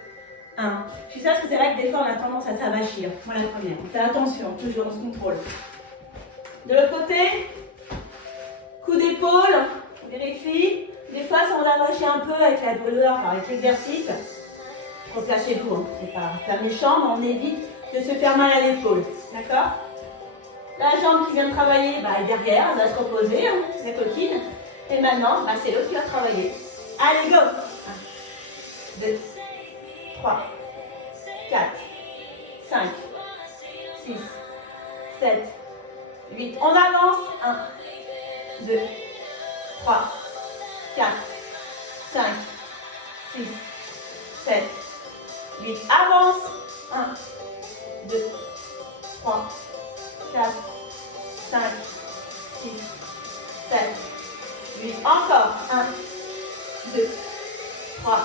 1. Je suis sûre que c'est vrai que des fois on a tendance à s'avachir. Moi la première. Fais attention, toujours on se contrôle. De l'autre côté, coup d'épaule, on vérifie. Des fois si on avachit un peu avec la douleur, enfin avec l'exercice, replacez-vous, hein. C'est pas méchant, mais on évite de se faire mal à l'épaule. D'accord? La jambe qui vient de travailler, bah, est derrière, elle va se reposer, hein, la coquine. Et maintenant, bah, c'est l'autre qui va travailler. Allez, go! 1, 2, 3, 4, 5, 6, 7, 8. On avance. 1, 2, 3, 4, 5, 6, 7, 8. Avance. 1, 2, 3, 4, 5, 6, 7, 8. Encore. 1, 2, 3,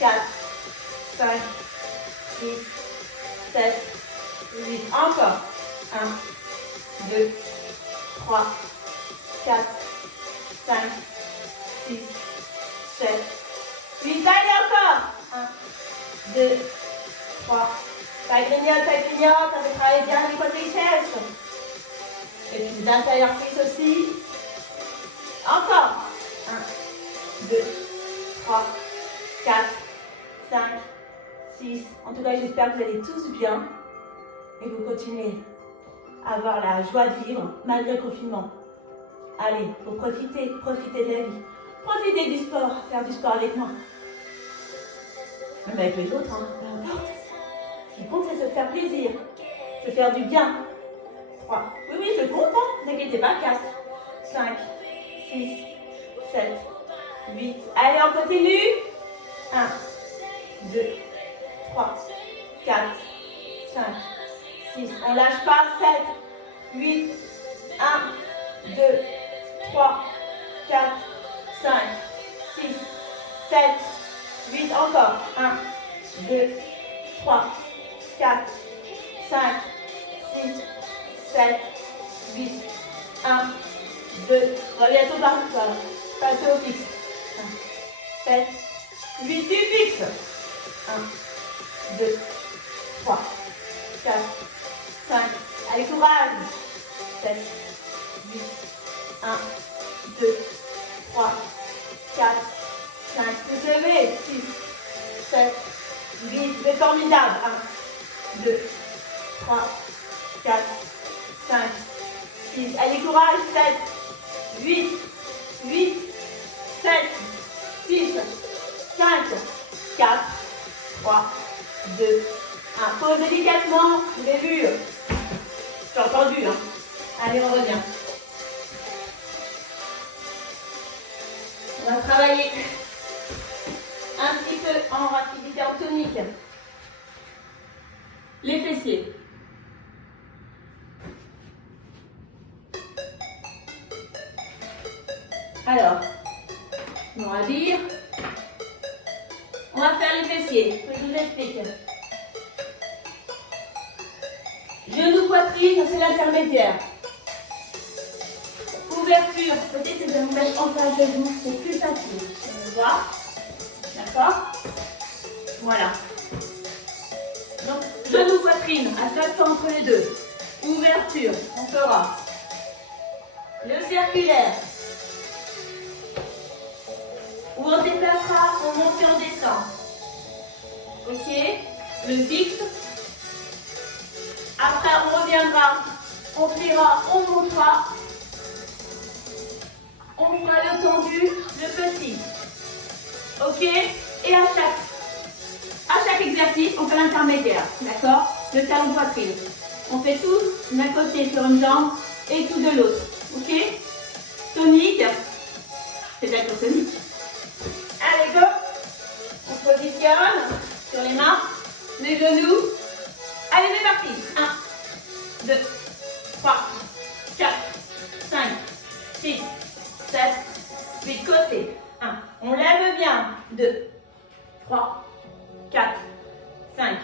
4, 5, 6, 7, 8. Encore. 1, 2, 3, 4, 5, 6, 7, 8. Allez, encore. 1, 2, 3. Ça grignote, ça fait travailler bien les côtés chaises. Et puis l'intérieur cuisse aussi. Encore. 1, 2, 3, 4, 5, 6. En tout cas, j'espère que vous allez tous bien. Et que vous continuez à avoir la joie de vivre malgré le confinement. Allez, faut profiter de la vie. Profitez du sport, faire du sport avec moi. Même avec les autres, hein, peu importe. Ce qui compte, c'est se faire plaisir, se faire du bien. 3. Oui, je compte, hein. N'inquiétez pas. 4, 5, 6, 7, 8. Allez, on continue. 1, 2, 3, 4, 5, 6. On lâche pas. 7, 8, 1, 2, 3, 4, 5, 6, 7, 8. Encore. 1, 2, 3, 4, 5, 6, 7, 8, 1, 2, reviens tout par là, passez au fixe. 1, 7, 8, tu fixes. 1, 2, 3, 4, 5, allez courage. 7, 8, 1, 2, 3, 4, 5, vous levez. 6, 7, 8, C'est formidable. 1, 2, 3, 4, 5, 6. Allez, courage. 7, 8, 7, 6, 5, 4, 3, 2, 1. Pose délicatement. Vous avez vu? J'ai entendu. Hein. Allez, on revient. On va travailler un petit peu en rapidité, en tonique. Les fessiers. Alors, on va dire, on va faire les fessiers. Je vous explique. Genou, poitrine, c'est l'intermédiaire. Ouverture, peut-être que je me mets en face de genou, c'est plus facile. On voit. D'accord? Voilà. Donc, genou, poitrine, à chaque fois entre les deux. Ouverture, on fera. Le circulaire. Où on déplacera, on monte et on descend. Ok? Le fixe. Après, on reviendra, on pliera, on montera. On fera le tendu, le petit. Ok? Et à chaque exercice, on fait l'intermédiaire. D'accord? Le talon poitrine. On fait tout d'un côté sur une jambe et tout de l'autre. Ok? Tonique. C'est d'accord, tonique. Allez, go! On positionne sur les mains, les genoux. Allez, c'est parti. 1, 2, 3, 4, 5, 6, 7, 8. Côté. 1. On lève bien. 2, 3, 4, 5,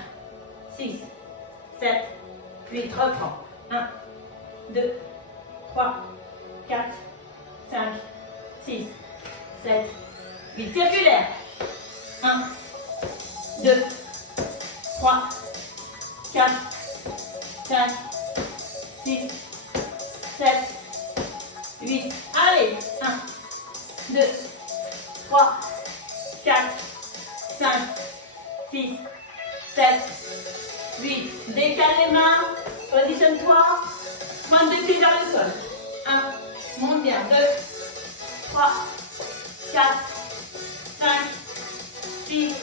6, 7, 8. Reprends. 1, 2, 3, 4, 5, 6, 7, 8. Circulaire. 1, 2, 3, 4, 5, 6, 7, 8. Allez. 1, 2, 3, 4, 5, 6, 7, 8. Décale les mains. Positionne-toi. Pointe de pied vers le sol. 1. Monte bien. 2, 3, 4, 5, 6,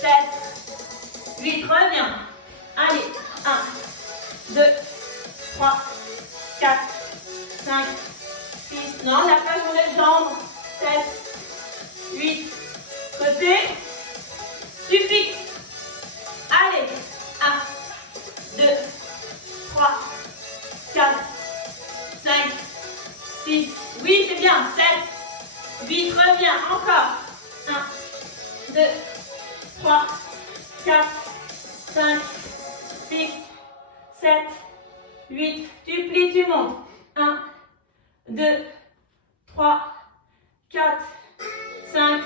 7, 8. Reviens. Allez. 1, 2, 3, 4, 5, 6. Non, la page, on lève jambes. 7, 8. Côté. Tu fixes. Allez. 1, 2, 3, 4, 5, 6. Oui, c'est bien. 7, 8. Reviens. Encore. 1, 2, 3, 4, 5, 6, 7, 8. Tu plies, tu montes. 1, 2, 3, 4, 5,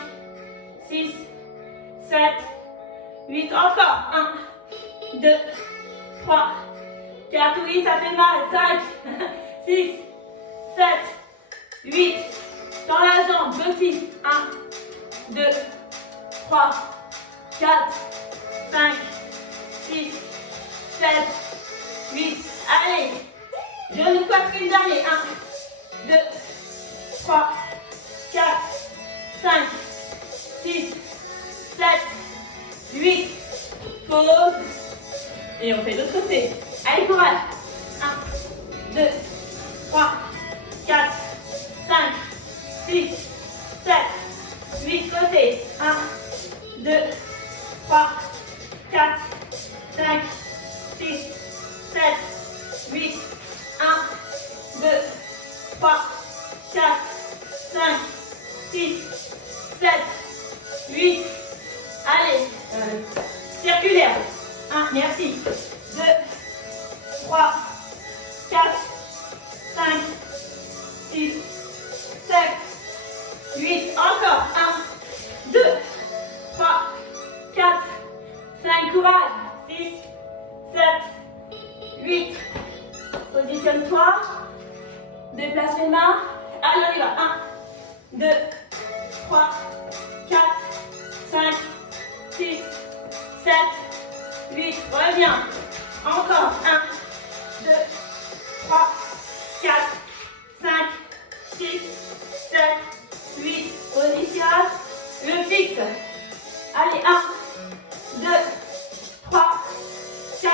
6, 7, 8. Encore. 1, 2, 3, 4. Oui, ça fait mal. 5, 6, 7, 8. Dans la jambe, petit. 1, 2, 3, 4, 5, 6, 7, 8. Allez. Genou, poitrine, dernier. 1, 2, 3, 4, 5, 6, 7, 8. Pause. Et on fait l'autre côté. Allez, courage. 1, 2, 3, 4, 5, 6, 7, 8. Côté. 1, 2, 3, 4, 5, 6, 7, 8. 1, 2, 3, 4, 5, 6, 7, 8. Allez. Circulaire. 1, merci. 2, 3, 4, 5, 6, 7, 8. Encore. 1, 2, 3, 4, 5. Courage. 6, 7, 8. Positionne-toi. Déplace les mains. Allez, on y va. 1, 2, 3, 4, 5, 6, 7, 8, reviens. Encore, 1, 2, 3, 4, 5, 6, 7, 8, positionne, le fixe. Allez, 1, 2, 3, 4,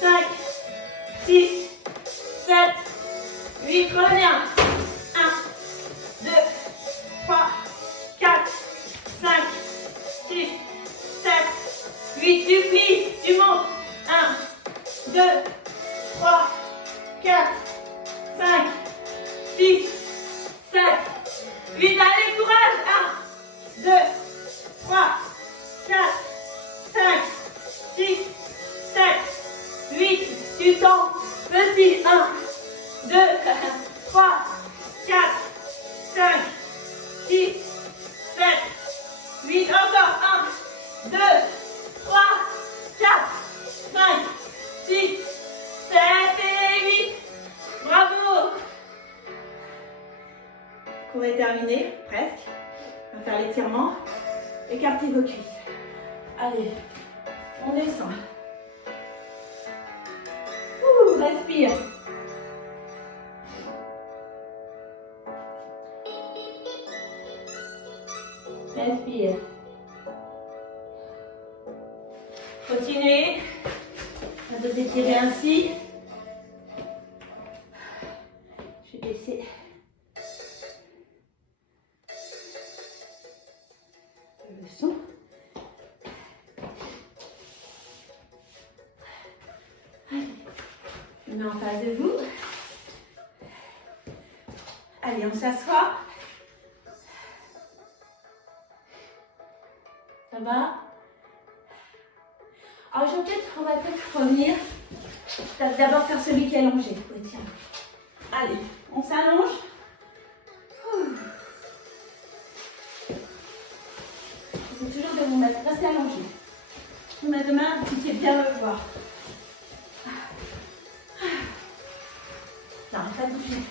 5, 6, 7, 8, reviens. 1, 2, 3, 4, 5, 6, 7, 8, tu plies, tu montes. 1, 2, 3, 4, 5, 6, 7, 8, allez, courage. 1, 2, 3, 4, 5, 6, 7, 8, tu tends, petit, 1, 2, 3, 4, 5, 6, 7, 8, encore, 1, 2, 3, 4, 5, 6, 7 et 8, bravo. Cours est terminé, presque. On va faire l'étirement. Écartez vos cuisses. Allez, on descend. Respire. Respire. Continuez à vous étirer ainsi. Je vais baisser le son. Allez, je me mets en face de vous. Allez, on s'assoit. Ça va? Alors, on va peut-être revenir. D'abord faire celui qui est allongé. Oui, tiens. Allez, on s'allonge. C'est toujours de vous mettre. Restez allongé. Je vous mets demain, vous puissiez bien me voir. Non, pas bouger.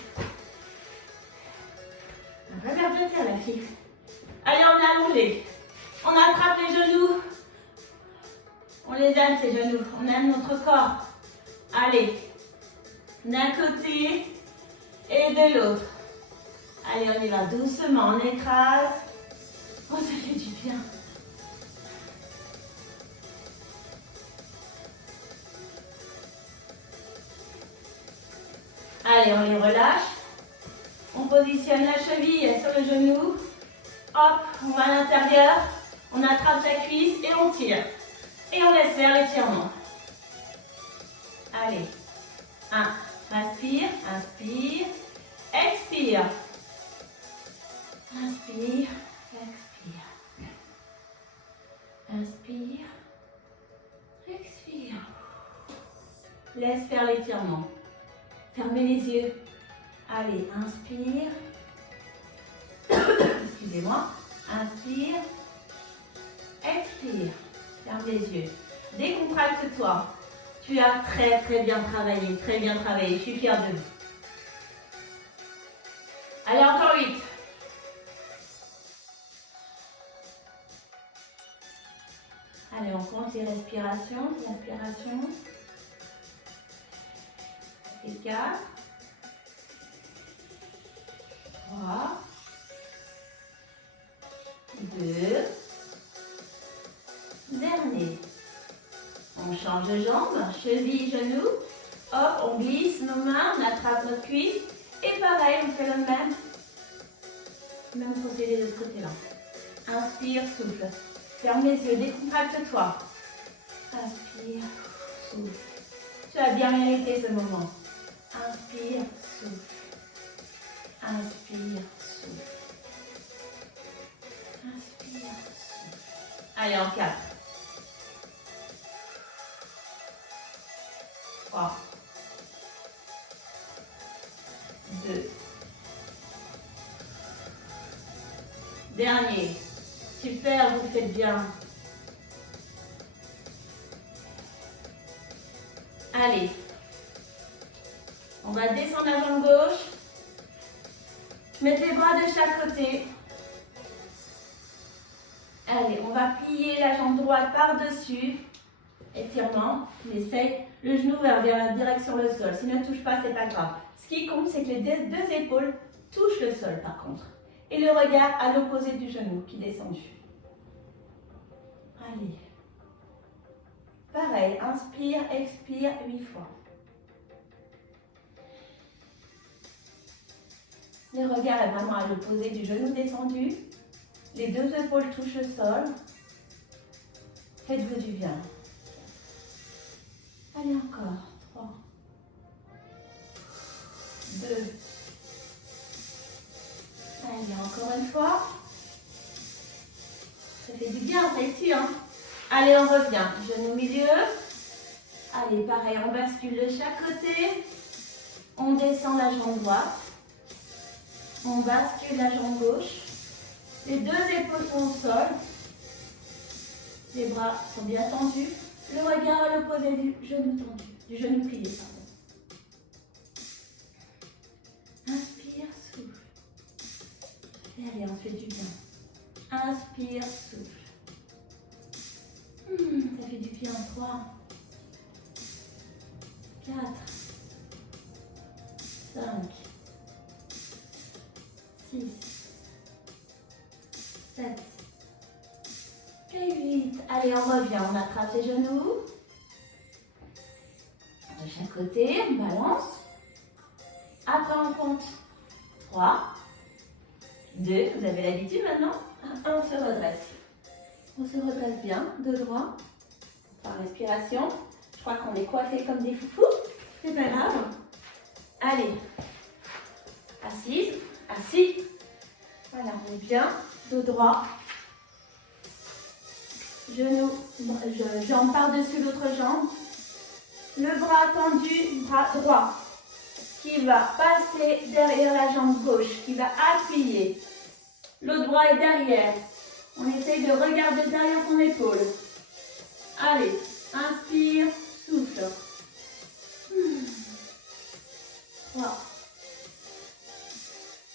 On va faire bien la fille. Allez, on est allongé. On attrape les genoux. On les aime, ces genoux. On aime notre corps. Allez. D'un côté et de l'autre. Allez, on y va doucement. On écrase. Oh, ça fait du bien. Allez, on les relâche. On positionne la cheville sur le genou. Hop, on va à l'intérieur. On attrape la cuisse et on tire. Et on laisse faire l'étirement. Allez. 1. Inspire, inspire, expire. Inspire, expire. Inspire, expire. Laisse faire l'étirement. Fermez les yeux. Allez, inspire. Excusez-moi. Inspire. Expire. Ferme les yeux. Décontracte-toi. Tu as très bien travaillé. Très bien travaillé. Je suis fière de vous. Allez, encore 8. Allez, on compte les respirations. L'inspiration. Et 4. 3. 2. Dernier. On change de jambe, cheville, genou. Hop, on glisse nos mains, on attrape notre cuisse. Et pareil, on fait le même. Même procédé de ce côté-là. Inspire, souffle. Ferme les yeux, décontracte-toi. Inspire, souffle. Tu as bien mérité ce moment. Inspire, souffle. Inspire, souffle. Inspire, souffle. Allez, en 4. 3. 2. Dernier. Super, vous le faites bien. Allez. On va descendre la jambe gauche. Mettez les bras de chaque côté. Allez, on va plier la jambe droite par-dessus. Étirement. On essaye le genou vers la direction le sol. S'il ne touche pas, c'est pas grave. Ce qui compte, c'est que les deux épaules touchent le sol par contre. Et le regard à l'opposé du genou qui est descendu. Allez. Pareil, inspire, expire 8 fois. Le regard est vraiment à l'opposé du genou descendu. Les deux épaules touchent le sol. Faites-vous du bien. Allez encore. 3, 2. Allez, encore une fois. Ça fait du bien, ça ici, hein. Allez, on revient. Genou milieu. Allez, pareil, on bascule de chaque côté. On descend la jambe droite. On bascule la jambe gauche. Les deux épaules sont au sol. Les bras sont bien tendus. Le regard à l'opposé du genou tendu, du genou plié, pardon. Inspire, souffle. Et allez, on fait du bien. Inspire, souffle. Ça fait du bien. 3, 4, 5, 6, 7 et 8. Allez, on revient. On attrape les genoux. De chaque côté, on balance. Après, on compte 3, 2. Vous avez l'habitude maintenant. 1, on se redresse. On se redresse bien, de droit. Par respiration. Je crois qu'on est coiffés comme des foufous. C'est pas grave. Allez. Assise, assis. Voilà, on est bien. Dos droit. Genou, jambe par-dessus l'autre jambe. Le bras tendu, bras droit, qui va passer derrière la jambe gauche, qui va appuyer. L'autre bras est derrière. On essaye de regarder derrière son épaule. Allez, inspire, souffle. 3, 4, 5,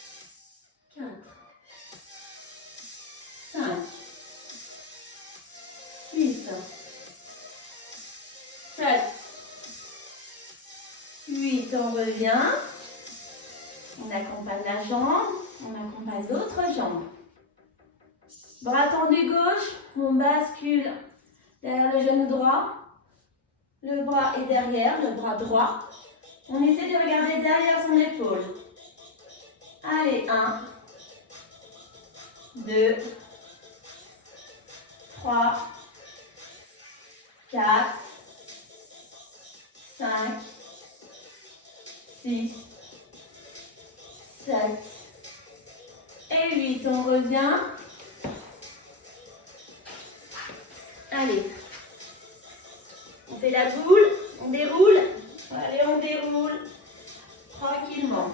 6, 7, 8, on revient. On accompagne la jambe, on accompagne l'autre jambe. Bras tendu gauche, on bascule derrière le genou droit. Le bras est derrière, le bras droit. On essaie de regarder derrière son épaule. Allez, 1, 2, 3, 4, 5, 6, 7 et 8. On revient. Allez. On fait la boule, on déroule. Allez, on déroule. Tranquillement.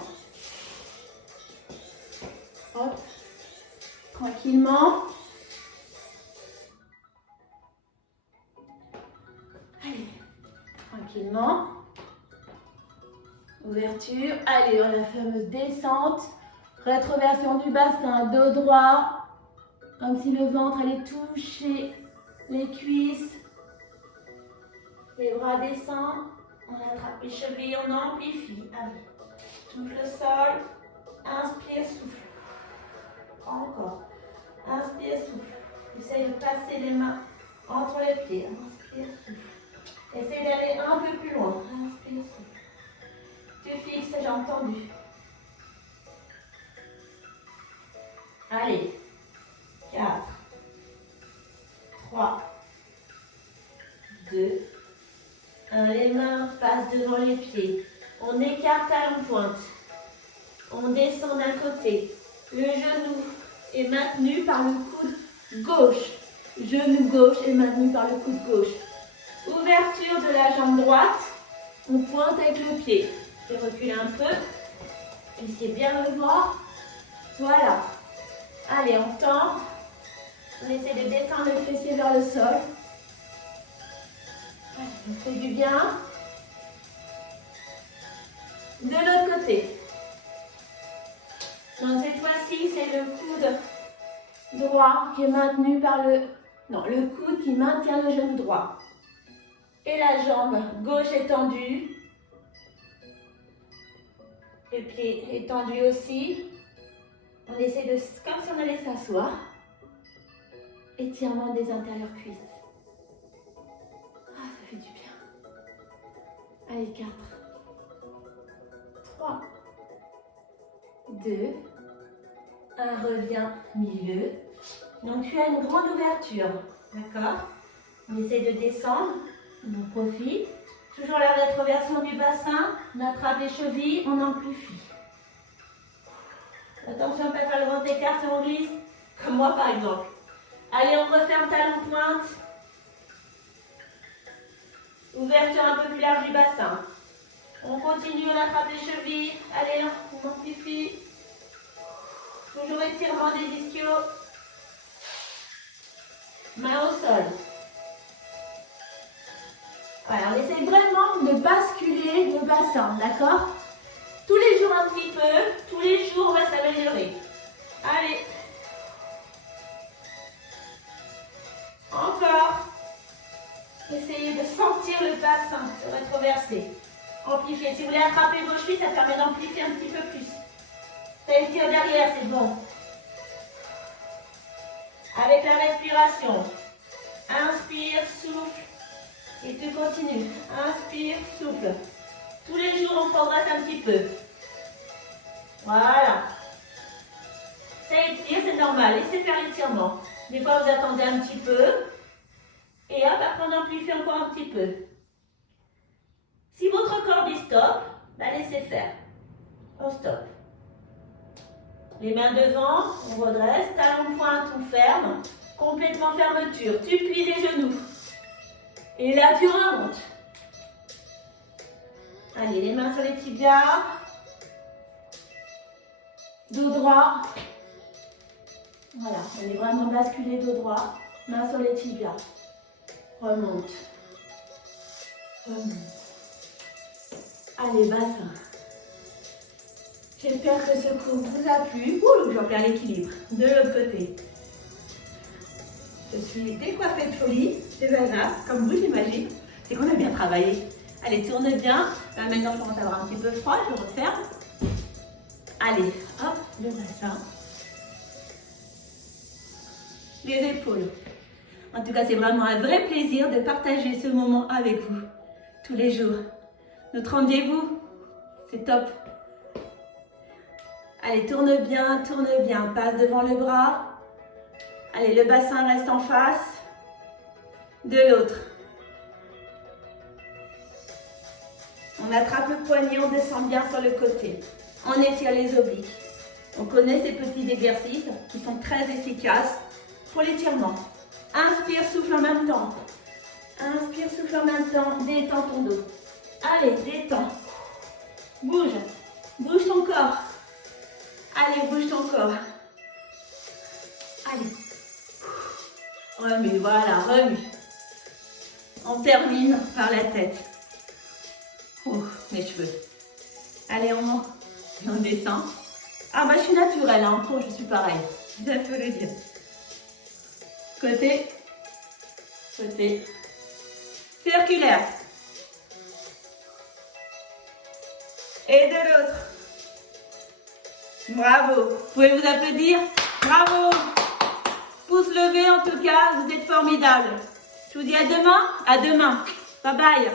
Hop. Tranquillement. Allez. Tranquillement. Ouverture. Allez, on a la fameuse descente. Rétroversion du bassin, dos droit. Comme si le ventre allait toucher les cuisses. Les bras descendent. On attrape les chevilles, on amplifie. Allez. Touche le sol. Inspire, souffle. Encore. Inspire, souffle. Essaye de passer les mains entre les pieds. Inspire, souffle. Essaye d'aller un peu plus loin. Inspire, souffle. Tu fixes tes jambes tendues. Allez. 4, 3, 2, 1. Les mains passent devant les pieds. On écarte à l'en-pointe. On descend d'un côté. Le genou est maintenu par le coude gauche. Genou gauche est maintenu par le coude gauche. Ouverture de la jambe droite. On pointe avec le pied. Je recule un peu. Essayez bien le voir. Voilà. Allez, on tend. On essaie de descendre le fessier vers le sol. On fait du bien. De l'autre côté. Donc cette fois-ci, c'est le coude droit qui est maintenu par le coude qui maintient le genou droit. Et la jambe gauche est tendue. Le pied est tendu aussi. On essaie de, comme si on allait s'asseoir. Étirement des intérieurs cuisses. Ah, ça fait du bien. Allez, 4, 3, 2, 1, reviens, milieu. Donc tu as une grande ouverture, d'accord? On essaie de descendre, on profite. Toujours la rétroversion du bassin, on attrape les chevilles, on amplifie. Attention, pas faire le grand écart si on glisse, comme moi par exemple. Allez, on referme talon pointe. Ouverture un peu plus large du bassin. On continue, on attrape les chevilles. Allez, on amplifie. Toujours étirement des ischios. Main au sol. Voilà, on essaie vraiment de basculer le bassin, d'accord? Tous les jours un petit peu, tous les jours on va s'améliorer. Allez. Encore. Essayez de sentir le bassin se rétroverser. Amplifiez. Si vous voulez attraper vos chevilles, ça permet d'amplifier un petit peu plus. Ça étire derrière, c'est bon. Avec la respiration. Inspire, souffle. Et tu continues. Inspire, souffle. Tous les jours, on progresse un petit peu. Voilà. Ça étire, c'est normal. Laissez faire l'étirement. Des fois, vous attendez un petit peu. Et hop, après, on amplifie encore un petit peu. Si votre corps dit stop, laissez faire. On stoppe. Les mains devant, on redresse. Talon pointe, on ferme. Complètement fermeture. Tu plies les genoux. Et là, tu remontes. Allez, les mains sur les tibias. Dos droit. Voilà, on est vraiment basculé dos droit. Mains sur les tibias. Remonte. Remonte. Allez, bassin. J'espère que ce cours vous a plu. Ouh, j'en perds l'équilibre. De l'autre côté. Je suis décoiffée de folie. C'est pas grave, comme vous, j'imagine. C'est qu'on a bien travaillé. Allez, tourne bien. Là, maintenant, je commence à avoir un petit peu froid. Je referme. Allez, hop, le bassin. Les épaules. En tout cas, c'est vraiment un vrai plaisir de partager ce moment avec vous. Tous les jours. Notre rendez-vous, c'est top. Allez, tourne bien, passe devant le bras. Allez, le bassin reste en face de l'autre. On attrape le poignet, on descend bien sur le côté. On étire les obliques. On connaît ces petits exercices qui sont très efficaces pour l'étirement. Inspire, souffle en même temps. Inspire, souffle en même temps. Détends ton dos. Allez, détends. Bouge. Bouge ton corps. Allez, bouge ton corps. Allez. Remue, voilà, remue. On termine par la tête. Oh, mes cheveux. Allez, on monte. Et on descend. Ah, bah, je suis naturelle, hein. En pro, je suis pareil. Je peux le dire. Côté. Côté. Circulaire. Et de l'autre. Bravo. Vous pouvez vous applaudir. Bravo. Pouce levé en tout cas, vous êtes formidables. Je vous dis à demain. À demain. Bye bye.